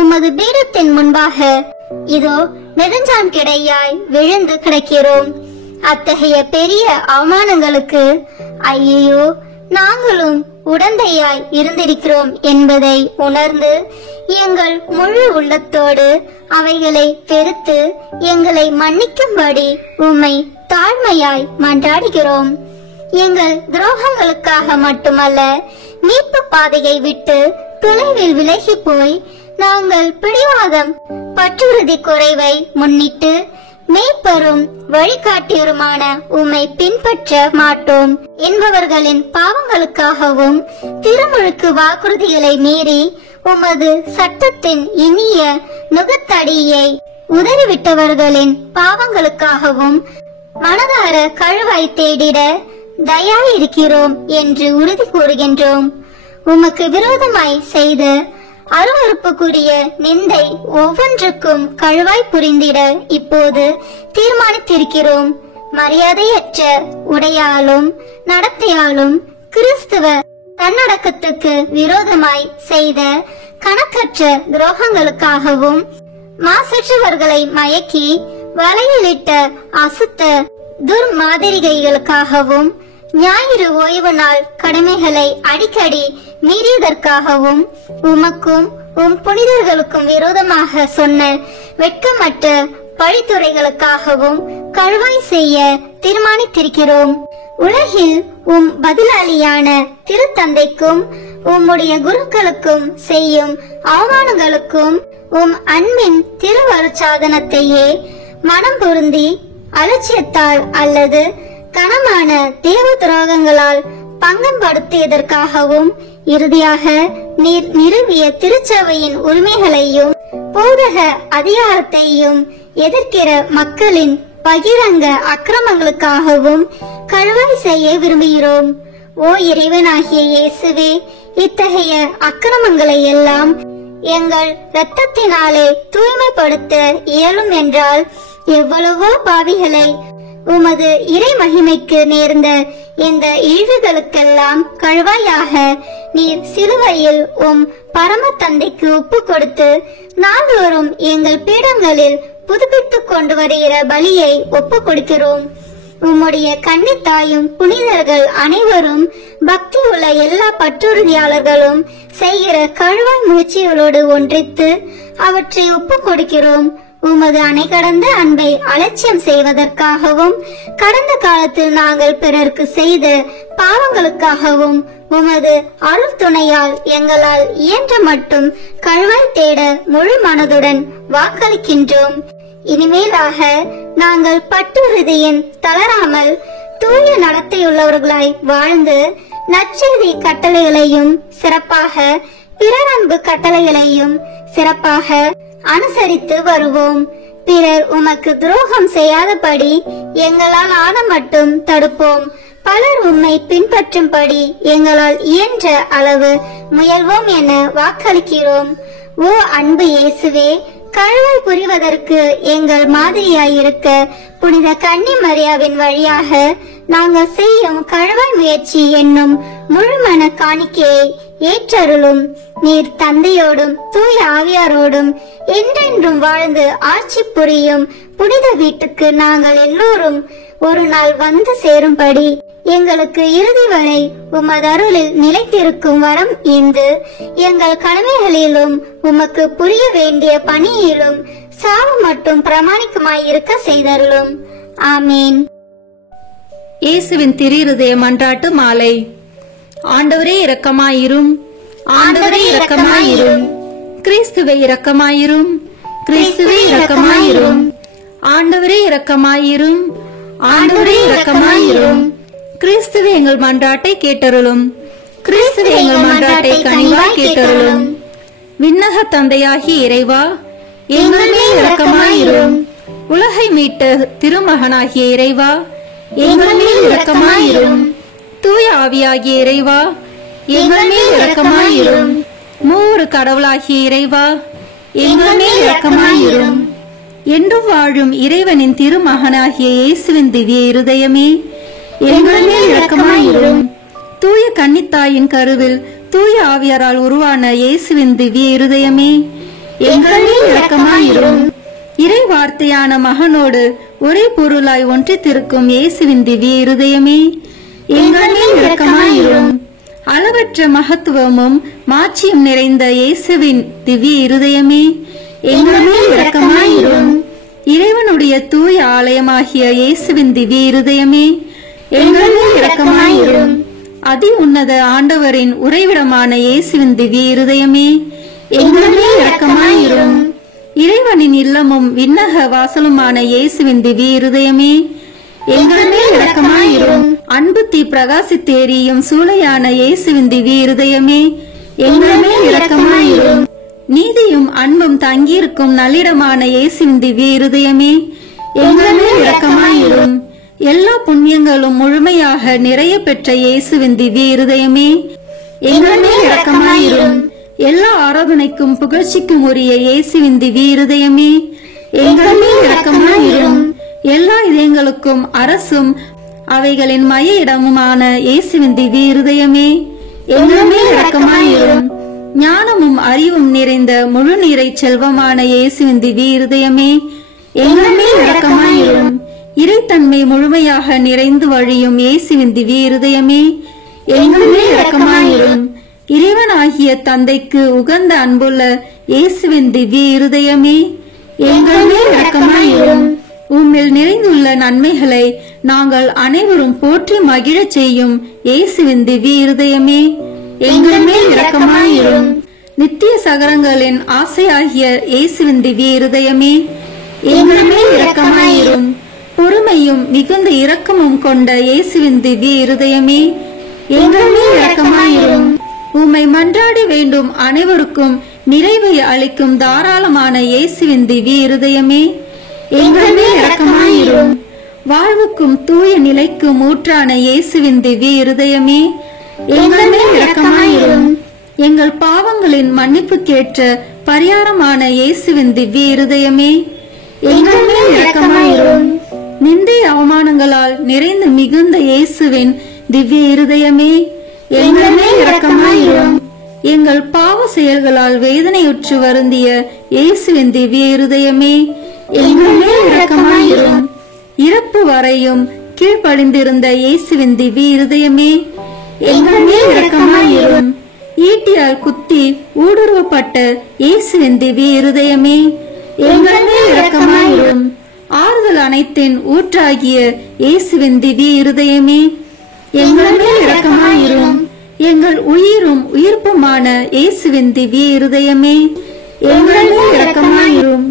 உமது பீடத்தின் முன்பாக இதோ நெடுஞ்சான் கிடையாய் விழுந்து கிடக்கிறோம். அத்தகைய பெரிய அவமானங்களுக்கு ஐயோ நாங்களும் உடந்தையாய் இருந்திருக்கிறோம் என்பதை உணர்ந்து எங்கள் முழு உள்ளத்தோடு அவைகளை வெறுத்து எங்களை மன்னிக்கும்படி உம்மை தாழ்மையாய் மன்றாடுகிறோம். எங்கள் துரோகங்களுக்காக மட்டுமல்ல, மீட்பு பாதையை விட்டு தொலைவில் விலகி போய் நாங்கள் பிடிவாதம் பற்றுறுதி குறைவை முன்னிட்டு மேய்ப்பரும் வழிகாட்டியருமான உம்மை பின்பற்ற மாட்டோம் என்பவர்களின் பாவங்களுக்காகவும் திருமுழுக்கு வாக்குறுதிகளை மீறி உமது சட்டத்தின் இனிய நுகத்தடியை உதறிவிட்டவர்களின் பாவங்களுக்காகவும் மனதார கழுவாய் தேடிட தயாரிக்கிறோம் என்று உறுதி கூறுகின்றோம். உமக்கு விரோதமாய் செய்த அருவருப்புக்குரிய நிந்தை ஒவ்வொன்றுக்கும் கழுவாய் புரிந்திட இப்போது தீர்மானித்திருக்கிறோம். மரியாதையற்ற உடையாலும் நடத்தையாலும் கிறிஸ்துவ தன்னடக்கத்துக்கு விரோதமாய் செய்த கணக்கற்ற துரோகங்களுக்காகவும் மாசற்றவர்களை மயக்கி வலையிலிட்ட அசுத்த துர்மாதிரிகைகளுக்காகவும் ஞாயிறு ஓய்வு நாள் கடமைகளை அடிக்கடி மீறியதற்காகவும் உமக்கும் உம் புனிதர்களுக்கும் விரோதமாக சொன்ன வெட்கமற்ற பழித்துறைகளுக்காகவும் கழுவாய் செய்ய தீர்மானித்திருக்கிறோம். உலகில் உம் பதிலாளியான திருத்தந்தைக்கும் உம்முடைய குருக்களுக்கும் செய்யும் அவமானங்களுக்கும் உம் அன்பின் திருவருட்சாதனத்தையே மனம் பொருந்தி அலட்சியத்தால் அல்லது கனமான தேவ துரோகங்களால் பங்கப்படுத்தியதற்காகவும் இறுதியாக நீர் நிறுவிய திருச்சபையின் உரிமைகளையும் போதக அதிகாரத்தையும் எதிர்க்கிற மக்களின் பகிரங்க அக்கிரமங்களுக்காகவும் கழுவாய் செய்ய விரும்புகிறோம். ஓ இறைவனாகிய இயேசுவே, இத்தகைய அக்கிரமங்களை எல்லாம் எங்கள் இரத்தத்தினாலே தூய்மைப்படுத்த இயலும் என்றால் எவ்வளவோ பாவிகளை உமது இறை மகிமைக்கு நேர்ந்த இந்த இழிவுகளுக்கெல்லாம் கழுவாயாக நீர் சிலுவையில் உம் பரம தந்தைக்கு ஒப்பு கொடுத்து நாள்தோறும் எங்கள் பீடங்களில் புதுப்பித்துக் கொண்டு வருகிற பலியை ஒப்பு கொடுக்கிறோம். உம்முடைய கன்னித்தாயும் புனிதர்கள் அனைவரும் பக்தி உள்ள எல்லா பற்றுறுதியாளர்களும் செய்கிற கழுவாய் முயற்சிகளோடு ஒன்றித்து அவற்றை ஒப்பு கொடுக்கிறோம். உமது அணை கடந்த அன்பை அலட்சியம் செய்வதற்காகவும் கடந்த காலத்தில் நாங்கள் பிறருக்கு செய்த பாவங்களுக்காகவும் உமது அருள் துணையால் எங்களால் இயன்ற மட்டும் கழுவாய் தேட முழு மனதுடன் வாக்களிக்கின்றோம். இனிமேலாக நாங்கள் பற்றுறுதியின் தளராமல் தூய நடத்தையுள்ளவர்களாய் வாழ்ந்து நற்செய்தி கட்டளைகளையும் சிறப்பாக பிறரன்பு கட்டளைகளையும் சிறப்பாக அனுசரித்து வருவோம். பிறர் உமக்கு துரோகம் செய்யாதபடி எங்களால் ஆன மட்டும் தடுப்போம். பலர் உம்மை பின்பற்றும்படி எங்களால் இயன்ற அளவு முயல்வோம் என வாக்களிக்கிறோம். ஓ அன்பு இயேசுவே, கழுவாய் புரிவதற்கு எங்கள் மாதிரியாயிருக்க புனித கன்னி மரியாவின் வழியாக நாங்கள் செய்யும் கழுவாய் முயற்சி என்னும் முழுமன காணிக்கையை ஏற்றருளும். நீர் தந்தையோடும் தூய ஆவியாரோடும் என்றென்றும் வாழ்ந்து ஆட்சி புரியும் புனித வீட்டுக்கு நாங்கள் எல்லோரும் ஒரு நாள் வந்து சேரும்படி எங்களுக்கு இறுதி வரை உமது அருளில் நிலைத்திருக்கும் வரம் ஈந்து எங்கள் கடமைகளிலும் உமக்கு புரிய வேண்டிய பணியிலும் சாவு மட்டும் பிரமாணிக்கமாயிருக்க செய்தருளும். ஆமேன். இயேசுவின் திரு மன்றாட்டு மாலை. ஆண்டவரே இரக்கமாயிரும், ஆண்டவரே இரக்கமாயிரும், கிறிஸ்துவே இரக்கமாயிரும், கிறிஸ்துவே இரக்கமாயிரும், ஆண்டவரே இரக்கமாயிரும், ஆண்டவரே இரக்கமாயிரும், கிறிஸ்துவே எங்கள் மன்றாட்டை கேட்டருளும், கிறிஸ்துவே எங்கள் மன்றாட்டை கனிவாய் கேட்டருளும். விண்ணக தந்தையாகிய இறைவா, எங்கள் மேல் இரக்கமாயிரும். உலகை மீட்ட திருமகனாகிய இறைவா, எங்கள் மேல் இரக்கமாயிரும். தூய ஆவியாகிய இறைவா, எங்கள் மேல் இரக்கமாயிரும். மூவரு கடவுளாகிய இறைவா, எங்கள் மேல் இரக்கமாயிரும். என்று வாழும் இறைவனின் திருமகனாகிய இயேசுவின் திவ்ய இருதயமே, எங்கள் மேல் இரக்கமாயிரும். தூய கன்னித்தாயின் கருவில் தூய ஆவியாரால் உருவான இயேசுவின் திவ்ய இருதயமே, எங்கள் மேல் இரக்கமாயிரும். இறை வார்த்தையான மகனோடு ஒரே பொருளாய் ஒன்றித்திருக்கும் இயேசுவின் திவ்ய இருதயமே, எங்கள் மேல் இரக்கமாயிரும். அளவற்ற மகத்துவமும் மாட்சியும் நிறைந்த இயேசுவின் திவ்ய இருதயமே, எங்கள் மேல் இரக்கமாயிரும். இறைவனுடைய தூய ஆலயமாகிய இயேசுவின் திவ்ய இருதயமே, எங்கள் மேல் இரக்கமாயிரும். அதி உன்னத ஆண்டவரின் உறைவிடமான இயேசுவின் திவ்ய இருதயமே, எங்கள் மேல் இரக்கமாயிரும். இறைவனின் இல்லமும் விண்ணக வாசலுமான இயேசுவின் திவ்ய இருதயமே, எங்கள் மேல் இரக்கமாயிரும். அன்பு தீ பிரகாசித்தேரியும் சூளையான இயேசுவின் திவ்ய இருதயமே, எங்கள் மேல் இரக்கமாயிரும். நீதியும் அன்பும் தங்கியிருக்கும் நல்லிடமான இயேசுவின் திவ்ய இருதயமே, எங்கள் மேல் இரக்கமாயிரும். எல்லா புண்ணியங்களும் முழுமையாக நிறைய பெற்ற இயேசுவின் திவ்ய இருதயமே, எங்கள் மேல் இரக்கமாயிரும். எல்லா ஆராதனைக்கும் புகழ்ச்சிக்கும் உரிய இயேசுவின் திவ்ய இருதயமே, எங்கள் மேல் இரக்கமாயிரும். எல்லா இதயங்களுக்கும் அரசும் அவைகளின் மைய இடமுமான இயேசுவின் திவ்ய இருதயமே, எங்கள் மேல் இரக்கமாயிரும். ஞானமும் அறிவும் நிறைந்த முழு நீரை செல்வமான இயேசுவின் திவ்ய இருதயமே, எங்கள் மேல் இரக்கமாயிரும். இறைத்தன்மை முழுமையாக நிறைந்து வழியும் இயேசுவின் திவ்ய இருதயமே, எங்கள் மேல் இரக்கமாயிரும். இறைவனாகிய தந்தைக்கு உகந்த அன்புள்ள இயேசுவின் திவ்ய இருதயமே, எங்கள் மேல் இரக்கமாயிரும். உம்மில் நிறைந்துள்ள நன்மைகளை நாங்கள் அனைவரும் போற்றி மகிழச் செய்யும் இயேசுவின் திவ்ய இருதயமே, எங்கள் மேல் இரக்கமாயிரும். நித்திய சகரங்களின் ஆசையாகிய இயேசுவின் திவ்ய இருதயமே, எங்கள் மேல் இரக்கமாயிரும். பொறுமையும் மிகுந்த இரக்கமும் கொண்ட இயேசுவின் திவ்ய இருதயமே, எங்கள் மேல் இரக்கமாயிரும். உம்மை மன்றாடி வேண்டும் அனைவருக்கும் நிறைவை அளிக்கும் தாராளமான இயேசுவின் திவ்ய இருதயமே, எங்கள் மேல் இரக்கமாயிரும். வாழ்வுக்கும் தூய நிலைக்கும் ஊற்றான இயேசுவின் திவ்ய இருதயமே, எங்கள் மேல் இரக்கமாயிரும். எங்கள் பாவங்களின் மன்னிப்புக்கேற்ற பரிகாரமான இயேசுவின் திவ்ய இருதயமே, எங்கள் மேல் இரக்கமாயிரும். நிந்தை அவமானங்களால் நிறைந்து மிகுந்த இயேசுவின் திவ்ய இருதயமே, எங்கள் மேல் இரக்கமாயிரும். எங்கள் பாவ செயல்களால் வேதனையுற்று வருந்திய இயேசுவின் திவ்ய இருதயமே, எங்கள் மேல் இரக்கமாயிரும். இறப்பு வரையும் கீழ்ப்படிந்திருந்த இயேசுவின் திவ்ய இருதயமே, எங்கள் மேல் இரக்கமாயிரும். ஈட்டியால் குத்தி ஊடுருவப்பட்ட இயேசுவின் திவ்ய இருதயமே, எங்கள் மேல் இரக்கமாயிரும். ஆறுதல் அனைத்தின் ஊற்றாகிய இயேசுவின் திவ்ய இருதயமே, எங்கள் மேல் இரக்கமாயிரும். எங்கள் உயிரும் உயிர்ப்புமான இயேசுவின் திவ்ய இருதயமே, எங்கள் மேல் இரக்கமாயிரும்.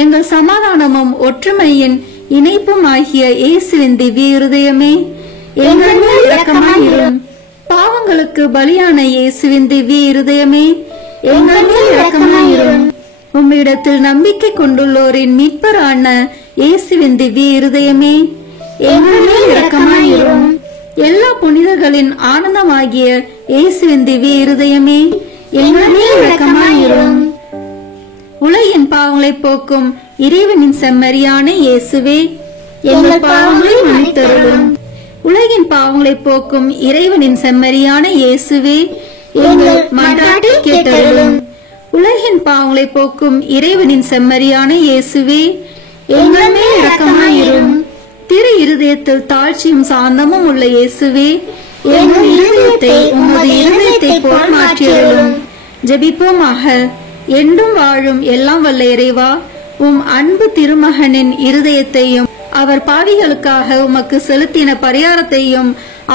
எங்கள் சமாதானமும் ஒற்றுமையின் இணைப்பும் ஆகிய இயேசுவின் திவ்ய இருதயமே, எங்கள் மேல் இரக்கமாயிரும். பாவங்களுக்கு பலியான இயேசுவின் திவ்ய இருதயமே, எங்கள் மேல் இரக்கமாயிரும். உம்மிடத்தில் நம்பிக்கை கொண்டுள்ளோரின் மீட்பரான இயேசுவின் திவ்ய இருதயமே, எங்கள் மேல் இரக்கமாயிரும். எல்லா புனிதர்களின் ஆனந்தமாகிய இயேசுவின் திவ்ய இருதயமே, எங்கள் மேல் இரக்கமாயிரும். உலகின் பாவங்களை போக்கும் இறைவனின் செம்மறியான இயேசுவே, எங்கள் பாவங்களை மன்னித்தருளும். உலகின் பாவங்களை போக்கும் இறைவனின் செம்மறியான இயேசுவே, எங்கள் மன்றாட்டை கேட்டருளும். உலகின் பாவங்களை போக்கும் இறைவனின் செம்மறியான இயேசுவே, எங்கள் மேல் இரக்கமாயிரும். திரு இருதயத்தில் தாழ்ச்சியும் சாந்தமும் உள்ள இயேசுவே, எங்கள் இருதயத்தை உமது இருதயத்தை போல் மாற்றியருளும். ஜெபிப்போமாக. என்றும் வாழும் எல்லாம் வல்ல இறைவா, உம் அன்பு திருமகனின் இருதயத்தையும் அவர் பாவிகளுக்காக உமக்கு செலுத்தின பரிகாரத்தையும்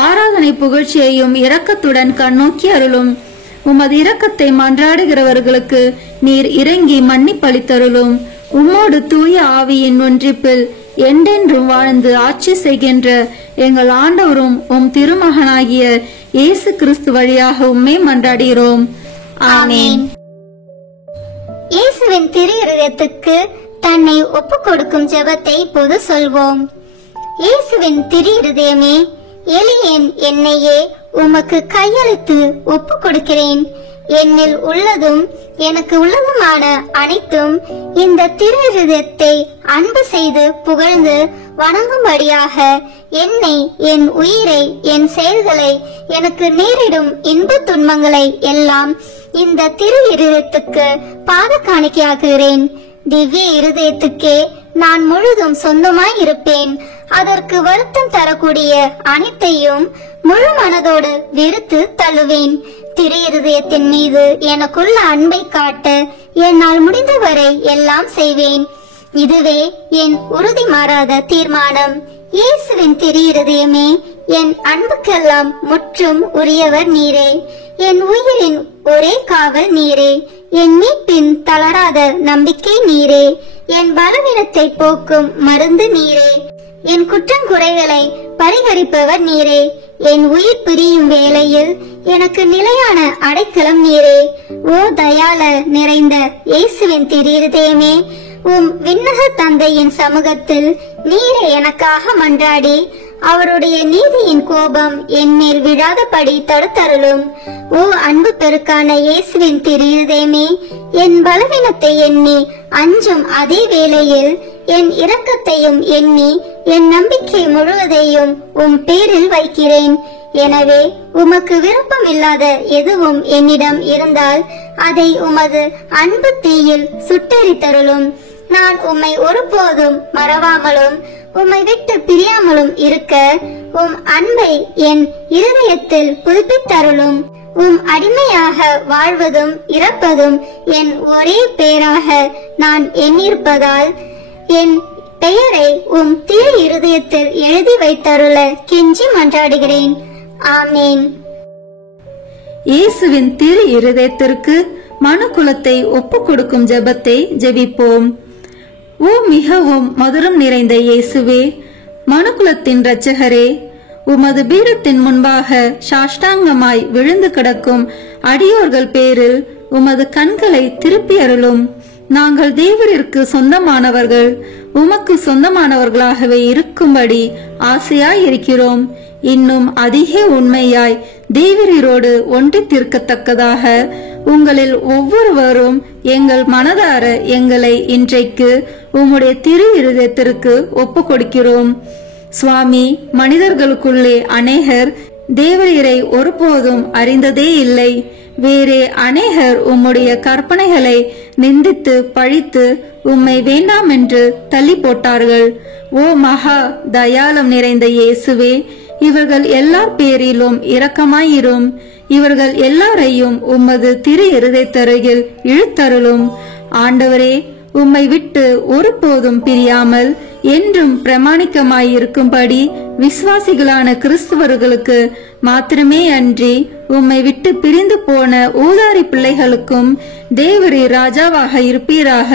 ஆராதனை புகழ்ச்சியையும் இரக்கத்துடன் கண்ணோக்கி அருளும். உமது இரக்கத்தை மன்றாடுகிறவர்களுக்கு நீர் இறங்கி மன்னிப்பளித்தருளும். உம்மோடு தூய ஆவியின் ஒன்றிப்பில் என்றென்றும் வாழ்ந்து ஆட்சி செய்கின்ற எங்கள் ஆண்டவரும் உம் திருமகனாகிய இயேசு கிறிஸ்து வழியாக உம்மை மன்றாடுகிறோம். ஆமென். இயேசுவின் திரு இருதயத்துக்கு தன்னை ஒப்பு கொடுக்கும் ஜெபத்தை இப்போது சொல்வோம். இயேசுவின் திரு இருதயமே, எளியேன் என்னையே உமக்கு கையளித்து ஒப்பு கொடுக்கிறேன். என்னில் உள்ளதும் எனக்கு உள்ளதுமான அனைத்தும் இந்த திரு இருதயத்தை அன்பு செய்து புகழ்ந்து வணங்கும்படியாக என்னை, என் உயிரை, என் செயல்களை, எனக்கு நேரிடும் இன்ப துன்பங்களை எல்லாம் இந்த திரு இருதயத்துக்கு பாத காணிக்கையாக்குகிறேன். திவ்ய இருதயத்துக்கே நான் முழுதும் சொந்தமாய் இருப்பேன். அதற்கு வருத்தம் தரக்கூடிய அனைத்தையும் முழு மனதோடு வெறுத்து தள்ளுவேன். திரு இருதயத்தின் மீது எனக்குள்ள அன்பை காட்ட என்னால் முடிந்தவரை எல்லாம் செய்வேன். இதுவே என் உறுதி மாறாத தீர்மானம். இயேசுவின் திரு இருதயமே, என் அன்புக்கெல்லாம் முற்றும் உரியவர் நீரே. என் உயிரின் ஒரே காவல் நீரே. என் மீட்பின் தளராத நம்பிக்கை நீரே. என் பலவீனத்தை போக்கும் மருந்து நீரே. என் குற்றங்குறைகளை பரிகரிப்பவர் நீரே. என் உயிர் பிரியும் வேளையில் எனக்கு நிலையான அடைக்கலம் நீரே. ஓ தயால நிறைந்த இயேசுவின் திரு இருதயமே, உம் விண்ணக தந்தையின் சமூகத்தில் நீரே எனக்காக மன்றாடி அவருடைய நீதியின் கோபம் என் மேல் விழாதபடி தடுத்தருளும். ஓ அன்பு பெருக்கான இயேசுவின் திரு இருதயமே, என் பலவீனத்தை எண்ணி அஞ்சும் அதே வேளையில் என் இரக்கத்தையும் எண்ணி என் நம்பிக்கை முழுவதையும் உம் பேரில் வைக்கிறேன். எனவே உமக்கு விருப்பம் இல்லாத எதுவும் என்னிடம் இருந்தால் அதை உமது அன்பு தீயில் சுட்டெரித்தருளும். நான் உம்மை ஒருபோதும் மறவாமலும் உம்மை விட்டு பிரியாமலும் இருக்க உம் அன்பை என் இருதயத்தில் புதுப்பித்தருளும். உம் அடிமையாக வாழ்வதும் இறப்பதும் என் ஒரே பேராக நான் எண்ணிருப்பதால் என் பெயரை உம் திரு இருதயத்தில் எழுதி வைத்தருள கெஞ்சி மன்றாடுகிறேன். ஆமேன். இயேசுவின் திரு இருதயத்திற்கு மனுக்குலத்தை ஒப்புக் கொடுக்கும் ஜெபத்தை ஜெபிப்போம். ஓ மிகவும் மதுரம் நிறைந்த இயேசுவே, மனுக்குலத்தின் இரட்சகரே, உமது பீடத்தின் முன்பாக சாஷ்டாங்கமாய் விழுந்து கிடக்கும் அடியோர்கள் பேரில் உமது கண்களை திருப்பி அருளும். நாங்கள் தேவரிற்கு சொந்தமானவர்கள், உமக்கு சொந்தமானவர்களாகவே இருக்கும்படி ஆசையாய் இருக்கிறோம். இன்னும் அதிக உண்மையாய் தேவரீரோடு ஒன்றித்திருக்கத்தக்கதாக உங்களில் ஒவ்வொருவரும் எங்கள் மனதார எங்களை இன்றைக்கு உம்முடைய திரு இருதயத்திற்கு ஒப்பு கொடுக்கிறோம். சுவாமி, மனிதர்களுக்குள்ளே அநேகர் தேவரீரை ஒருபோதும் அறிந்ததே இல்லை. வேறே அநேகர் உம்முடைய கற்பனைகளை நிந்தித்து பழித்து உம்மை வேண்டாம் என்று தள்ளி போட்டார்கள். ஓ மகா தயாளம் நிறைந்த இயேசுவே, இவர்கள் எல்லார் பேரிலும் இரக்கமாயிரும். இவர்கள் எல்லாரையும் உமது திரு இருதயத்தருகில் இழுத்தருளும். ஆண்டவரே, உம்மை விட்டு ஒருபோதும் பிரியாமல் என்றும் பிரமாணிக்கமாயிருக்கும்படி விசுவாசிகளான கிறிஸ்துவர்களுக்கு மாத்திரமே அன்றி உம்மை விட்டு பிரிந்து போன ஊதாரி பிள்ளைகளுக்கும் தேவரே ராஜாவாக இருப்பீராக.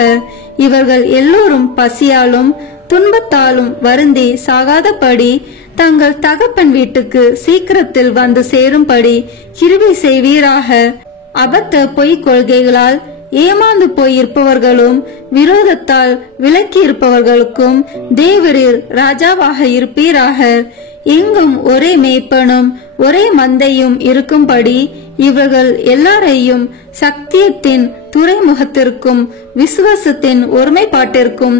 இவர்கள் எல்லோரும் பசியாலும் துன்பத்தாலும் வருந்தி சாகாதபடி தங்கள் தகப்பன் வீட்டுக்கு சீக்கிரத்தில் வந்து சேரும்படி கிருபை செய்வீராக. அபத்த பொய் கொள்கைகளால் ஏமாந்து போயிருப்பவர்களும் விரோதத்தால் விலக்கி இருப்பவர்களுக்கும் தேவரீர் ராஜாவாக இருப்பீராக. எங்கும் ஒரே மேய்ப்பனும் ஒரே மந்தையும் இருக்கும்படி இவர்கள் எல்லாரையும் சத்தியத்தின் துறைமுகத்திற்கும் விசுவாசத்தின் ஒருமைப்பாட்டிற்கும்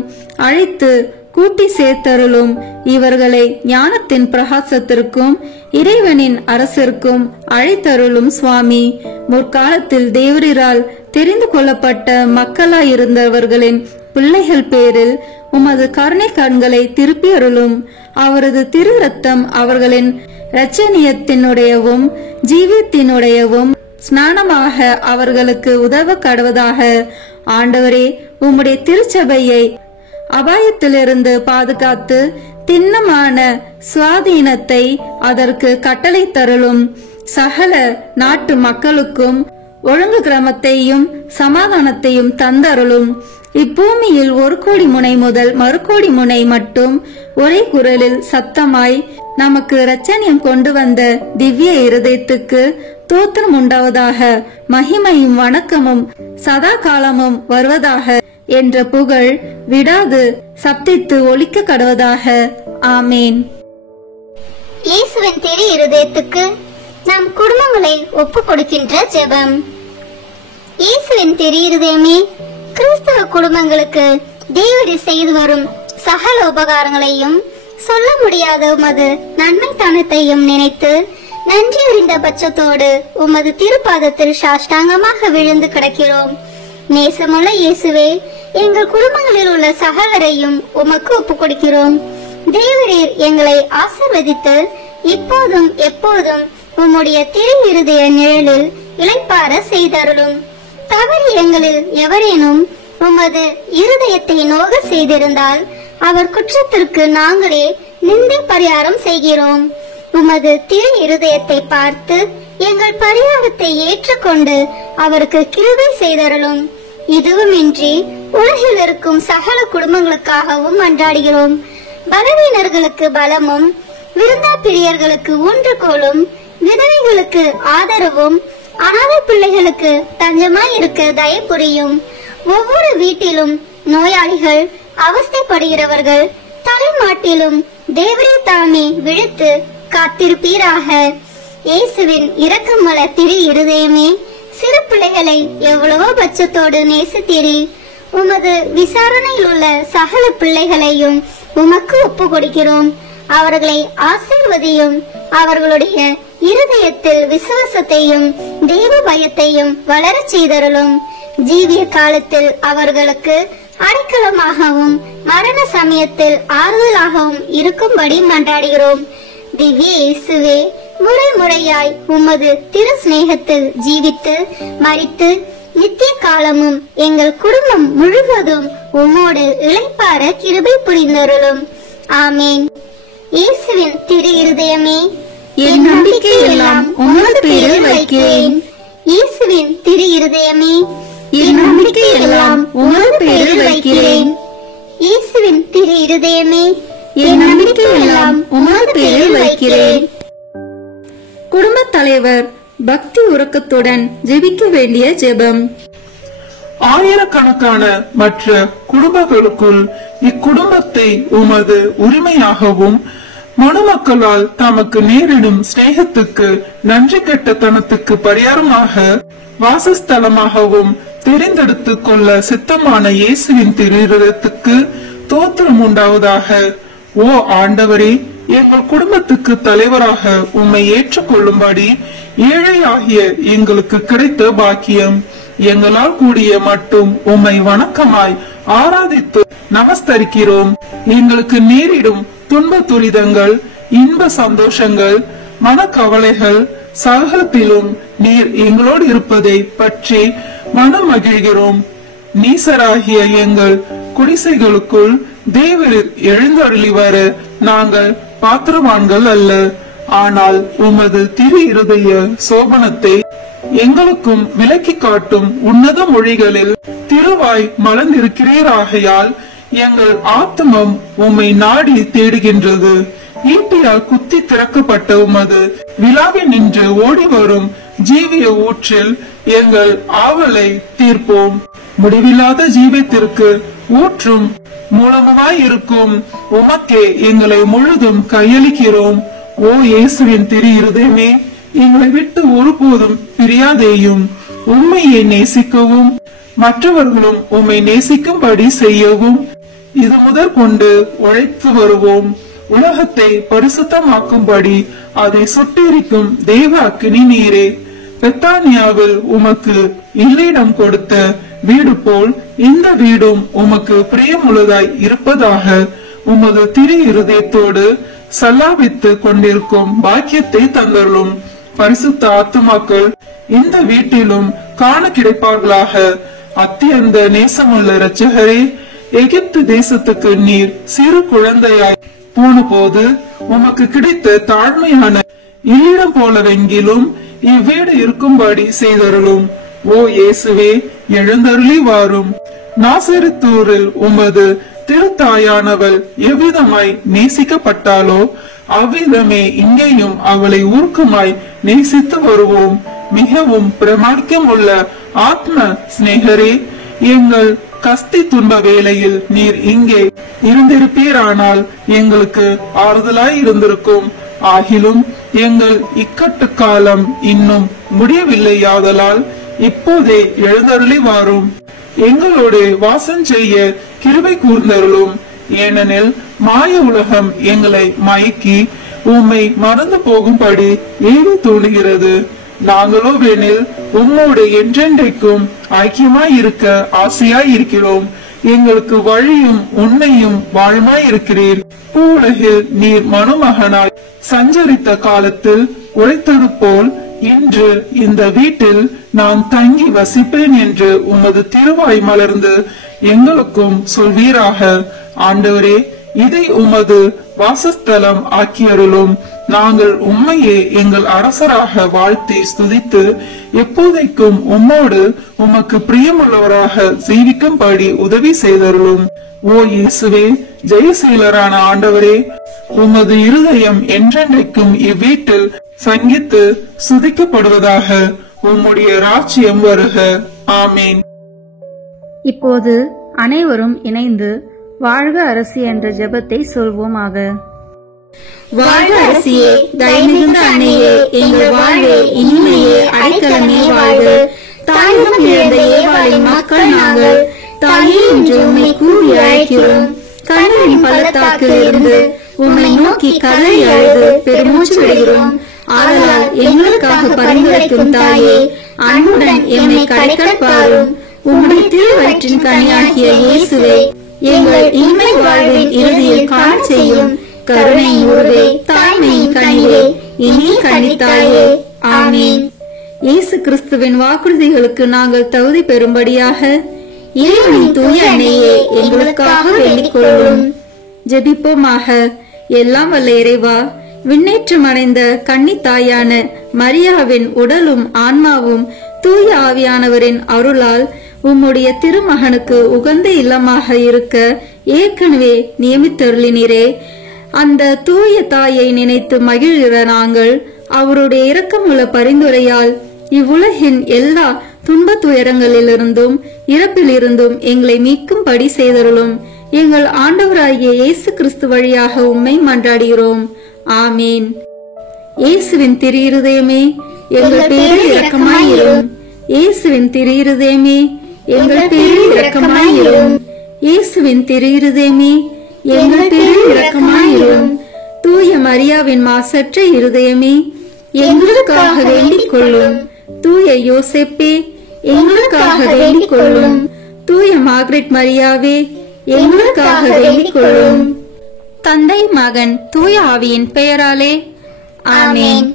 அழைத்து கூட்டி சேர்த்தருளும். இவர்களை ஞானத்தின் பிரகாசத்திற்கும் இறைவனின் அரசிற்கும் அழைத்தருளும். சுவாமி, முற்காலத்தில் தேவரீரால் தெரிந்து கொள்ளப்பட்ட மக்களாயிருந்தவர்களின் பிள்ளைகள் பேரில் உமது கருணை கண்களை திருப்பி அருளும். அவரது திரு ரத்தம் அவர்களின் இரட்சணியத்தினுடையவும் ஜீவியத்தினுடையவும் ஸ்நானமாக அவர்களுக்கு உதவ கடவதாக. ஆண்டவரே, உம்முடைய திருச்சபையை அபாயத்திலிருந்து பாதுகாத்து திண்ணமான சுவாதீனத்தை அதற்கு கட்டளை தருளும். சகல நாட்டு மக்களுக்கும் ஒழுங்கு கிரமத்தையும் சமாதானத்தையும் தந்தருளும். இப்பூமியில் 1 கோடி முனை முதல் மறுகோடி முனை மட்டும் ஒரே குரலில் சத்தமாய் நமக்கு இரட்சணியம் கொண்டு வந்த திவ்ய இருதயத்துக்கு தோத்திரம் உண்டாவதாக. மகிமையும் வணக்கமும் சதா காலமும் வருவதாக என்ற புகழ் விடாது சப்தித்து ஒலிக்க கடவதாக. ஆமேன். இயேசுவின் திரு இருதயத்துக்கு நம் குடும்பங்களை ஒப்பு கொடுக்கின்ற ஜெபம். இயேசுவின் திரு இருதயமே, கிறிஸ்தவ குடும்பங்களுக்கு தேவரீர் செய்து வரும் சகல உபகாரங்களையும் சொல்ல முடியாத உமது நன்மை தானத்தையும் நினைத்து நன்றி அறிந்த பட்சத்தோடு உமது திருப்பாதத்தில் சாஷ்டாங்கமாக விழுந்து கிடக்கிறோம். நேசமுள்ள இயேசுவே, எங்கள் குடும்பங்களில் உள்ள சகலரையும் உமக்கு ஒப்பு கொடுக்கிறோம். தேவரீர் எங்களை ஆசீர்வதித்து இப்போதும் எப்போதும் உம்முடைய திரு இருதய நிழலில் இளைப்பார செய்தருளும். தவறு எங்களில் எவரேனும் உமது இருதயத்தை நோக செய்திருந்தால் அவர் குற்றத்திற்கு நாங்களே நிந்தை பரிகாரம் செய்கிறோம். உமது திரு இருதயத்தை பார்த்து எங்கள் பரிகாரத்தை ஏற்றுக்கொண்டு அவருக்கு கிருபை செய்தருளும். இதுவுமின்றி உலகில் இருக்கும் சகல குடும்பங்களுக்காகவும் மன்றாடுகிறோம். பலவீனர்களுக்கு பலமும், விருந்தா பிரியர்களுக்கு ஊன்றுகோலும், விதவைகளுக்கு ஆதரவும், அனாதை பிள்ளைகளுக்கு தஞ்சமாய் இருக்க தயவு புரியும். ஒவ்வொரு வீட்டிலும் நோயாளிகள், அவஸ்தைப்படுகிறவர்கள் தலைமாட்டிலும் தேவரே தாமே விழுத்து காத்திருப்பீராக. இயேசுவின் இரக்கமுள்ள திரு இருதயமே, சிறு பிள்ளைகளை எவ்வளவோ பட்சத்தோடு நேசித்தீரே. உமது விசாரணையில் உள்ள சகல பிள்ளைகளையும் உமக்கு ஒப்பு கொடுக்கிறோம். அவர்களை ஆசீர்வதியும். அவர்களுடைய இருதயத்தில் விசுவாசத்தையும் தெய்வ பயத்தையும் வளரச் செய்தருளும். ஜீவிய காலத்தில் அவர்களுக்கு அடைக்கலமாகவும் மரண சமயத்தில் ஆறுதலாகவும் இருக்கும்படி மன்றாடுகிறோம். திவ்ய இயேசுவே, முறை முறையாய் உமது திரு சிநேகத்தில் ஜீவித்து மரித்து நித்திய காலமும் எங்கள் குடும்பம் முழுவதும் உம்மோடு இளைப்பார கிருபை புரிந்தருளும். ஆமேன். இயேசுவின் திரு இருதயமே, என் நம்பிக்கை எல்லாம் உமது பேரில் வைக்கிறேன். இயேசுவின் திரு இருதயமே, என் நம்பிக்கை எல்லாம் உமது பேரில் வைக்கிறேன். இயேசுவின் திரு இருதயமே, என் நம்பிக்கை எல்லாம் உமது பேரில் வைக்கிறேன். குடும்பத் தலைவர் பக்தி உறக்கத்துடன் ஜெபிக்க வேண்டிய ஜெபம். ஆயிரக்கணக்கான மற்ற குடும்பங்களுக்குள் இக்குடும்பத்தை உமது உரிமையாகவும் மனுமக்களால் தமக்கு நேரிடும் சிநேகத்துக்கு நன்றி கெட்டத்தனத்துக்கு பரிகாரமாக வாசஸ்தலமாகவும் தெரிந்தெடுத்துக் கொள்ள சித்தமான இயேசுவின் திருத்துக்கு தோத்திரம் உண்டாவதாக. ஓ ஆண்டவரே, எங்கள் குடும்பத்துக்கு தலைவராக உம்மை ஏற்றுக்கொள்ளும்படி ஏழை ஆகிய எங்களுக்கு கிடைத்த பாக்கியம். எங்களால் கூடிய மட்டும் உம்மை வணக்கமாய் ஆராதித்து நமஸ்தரிக்கிறோம். எங்களுக்கு நேரிடும் துன்ப துரிதங்கள், இன்ப சந்தோஷங்கள், மனக்கவலைகள் சகலத்திலும் நீர் எங்களோடு இருப்பதை பற்றி மனம் மகிழ்கிறோம். நீசராகிய எங்கள் குடிசைகளுக்குள் தேவரீர் எழுந்தருளி வர நாங்கள் பாத்திரவான்கள் அல்ல. ஆனால் உமது திரு இருதய சோபனத்தை எங்களுக்கும் விலக்கி காட்டும் உன்னத மொழிகளில் திருவாய் மலர்ந்திருக்கிறீராகையால் எங்கள் ஆத்மம் உம்மை நாடி தேடுகின்றது. ஈட்டியால் குத்தி திறக்கப்பட்ட உமது விழாவில் நின்று ஓடி வரும் ஜீவிய ஊற்றில் எங்கள் ஆவலை தீர்ப்போம். முடிவில்லாத ஜீவத்திற்கு ஊற்றும் மூலமாய் இருக்கும் உமக்கே எங்களை முழுதும் கையளிக்கிறோம். ஓ இயேசுவின் திரு இருதயமே, எங்களை விட்டு ஒருபோதும் பிரியாதேயும். உண்மையை நேசிக்கவும் மற்றவர்களும் உம்மை நேசிக்கும்படி செய்யவும் இது முதற் கொண்டு உழைத்து வருவோம். உலகத்தை பரிசுத்தமாக்கும்படி அதை சுட்டெரிக்கும் தேவ அக்கினி நீரே. பெத்தானியாவில் உமக்கு இல்லிடம் கொடுத்த வீடு போல் இந்த வீடும் உமக்கு பிரியமுள்ளதாய் இருப்பதாக. உமது திரு இருதயத்தோடு சல்லாபித்து கொண்டிருக்கும் பாக்கியத்தை தந்தருளும். பரிசுத்த ஆத்துமாக்கள் இந்த வீட்டிலும் காண கிடைப்பார்களாக. அத்தியந்த நேசமுள்ள இரட்சகரே, எகிப்து தேசத்துக்கு நீர் சிறு குழந்தையாய் போன போது உமக்கு கிடைத்த தாழ்மையான இல்லிடம் போலவெங்கிலும் இவ்வீடு இருக்கும்படி செய்தருளும். ஓ இயேசுவே, எழுந்தருளி வாரும். நாசரித்தூரில் உமது திருத்தாயானவள் எவ்விதமாய் நேசிக்கப்பட்டாலோ அவ்விதமே இங்கேயும் அவளை ஊர்க்குமாய் நேசித்து வருவோம். மிகவும் பிரமாணிக்கம் உள்ள ஆத்ம சிநேகரே, எங்கள் கஸ்தி துன்ப வேளையில் நீர் இங்கே இருந்திருப்பீரானால் எங்களுக்கு ஆறுதலாய் இருந்திருக்கும். ஆகிலும் எங்கள் இக்கட்டு காலம் இன்னும் முடியவில்லையாதலால் இப்போதே எழுந்தருளி வாரும். எங்களோடு வாசம் செய்ய கிருபை கூர்ந்தருளும். ஏனெனில் மாய உலகம் எங்களை மயக்கி உம்மை மறந்து போகும்படி ஏவி தோணுகிறது. நாங்களோ வேணில் உம்மோடு என்றென்றைக்கும் ஐக்கியமாய் இருக்க ஆசையாய் இருக்கிறோம். எங்களுக்கு வழியும் உண்மையும் வாழ்மாய் இருக்கிறீர். பூவுலகில் நீர் மனுமகனாய் சஞ்சரித்த காலத்தில் உரைத்தது போல் இன்று இந்த வீட்டில் நான் தங்கி வசிப்பேன் என்று உமது திருவாய் மலர்ந்து எங்களுக்கும் சொல்வீராக. ஆண்டவரே, இதை உமது வாசஸ்தலம் ஆக்கியருளும். நாங்கள் உம்மையே எங்கள் அரசராக வாழ்த்தி ஸ்துதித்து எப்போதைக்கும் உம்மோடு உமக்கு பிரியமுள்ளவராக ஜீவிக்கும்படி உதவி செய்தருளும். ஓ இயேசுவே, ஜெயசீலரான ஆண்டவரே, உமது இருதயம் என்றென்றைக்கும் இவ்வீட்டில் சங்கித்து சுதிக்கப்படுவதாக. உம்முடைய ராஜ்யம் வருக. ஆமீன். இப்போது அனைவரும் இணைந்து வாழ்க அரசி என்ற ஜெபத்தை சொல்வோமாக. வாழ்க அரசியே, தயமிகுந்த அன்னையே, எங்கள் வாழ்வே, இனிமையே, அடைக்கலமே வாழ்க. தாயகம் இழந்த ஏவாளின் மக்கள் நாங்கள். தாயே, என்று உம்மை கூறி அழைக்கிறோம். கண்ணரின் பள்ளத்தாக்கில் இருந்து உம்மை நோக்கி கதறி அழுது பெருமூச்சு விடுகிறோம். ஆதலால் எங்களுக்காக பரிந்துரைக்கும் தாயே, அன்புடன் எம்மை கடைக்கல் பாரும். உம்முடைய திருவயிற்றின் கனியாகிய இயேசுவே, எங்கள் இன்மை வாழ்வின் இறுதியில் காண செய்யும். கருணையின் உருவே, தாய்மையின் கனிவே, இனிய கன்னித்தாயே. ஆமீன். இயேசு கிறிஸ்துவின் வாக்குறுதிகளுக்கு நாங்கள் தகுதி பெறும்படியாக இறைவனின் தூய அன்னையே, எங்களுக்காக வேண்டிக் கொள்ளும். ஜெபிப்போமாக. எல்லாம் வல்ல இறைவா, விண்ணேற்றம் அடைந்த கன்னித்தாயான மரியாவின் உடலும் ஆன்மாவும் தூய ஆவியானவரின் அருளால் உம்முடைய திருமகனுக்கு உகந்த இல்லமாக இருக்க ஏற்கனவே நியமித்தருளினரே. அந்த தூய தாயை நினைத்து மகிழ்கிற நாங்கள் அவருடைய இரக்கமுள்ள பரிந்துரையால் இவ்வுலகின் எல்லா துன்ப துயரங்களிலிருந்தும் இறப்பிலிருந்தும் எங்களை மீட்கும்படி செய்தருளும். எங்கள் ஆண்டவராகிய இயேசு கிறிஸ்து வழியாக உம்மை மன்றாடுகிறோம். ஆமீன். இயேசுவின் திரு இருதயமே, எங்கள் பேரில் இரக்கமாயிரும். இயேசுவின் திரு இருதயமே, எங்கள் பேரில் இரக்கமாயிரும். இயேசுவின் திரு இருதயமே, எங்கள் பேரில் இரக்கமாயிரும். தூய மரியாவின் மாசற்ற இருதயமே, எங்களுக்காக வேண்டிக் கொள்ளும். தூய யோசேப்பே, எங்களுக்காக வேண்டிக் கொள்ளும். தூய மார்கரெட் மரியாவே, எங்களுக்காக வேண்டிக் கொள்ளும். தந்தை, மகன், தூய ஆவியின் பெயராலே ஆமீன்.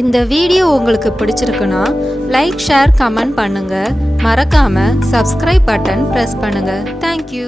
இந்த வீடியோ உங்களுக்கு பிடிச்சிருக்குன்னா லைக், ஷேர், கமெண்ட் பண்ணுங்க. மறக்காம சப்ஸ்கிரைப் பட்டன் பிரஸ் பண்ணுங்க. தேங்க்யூ.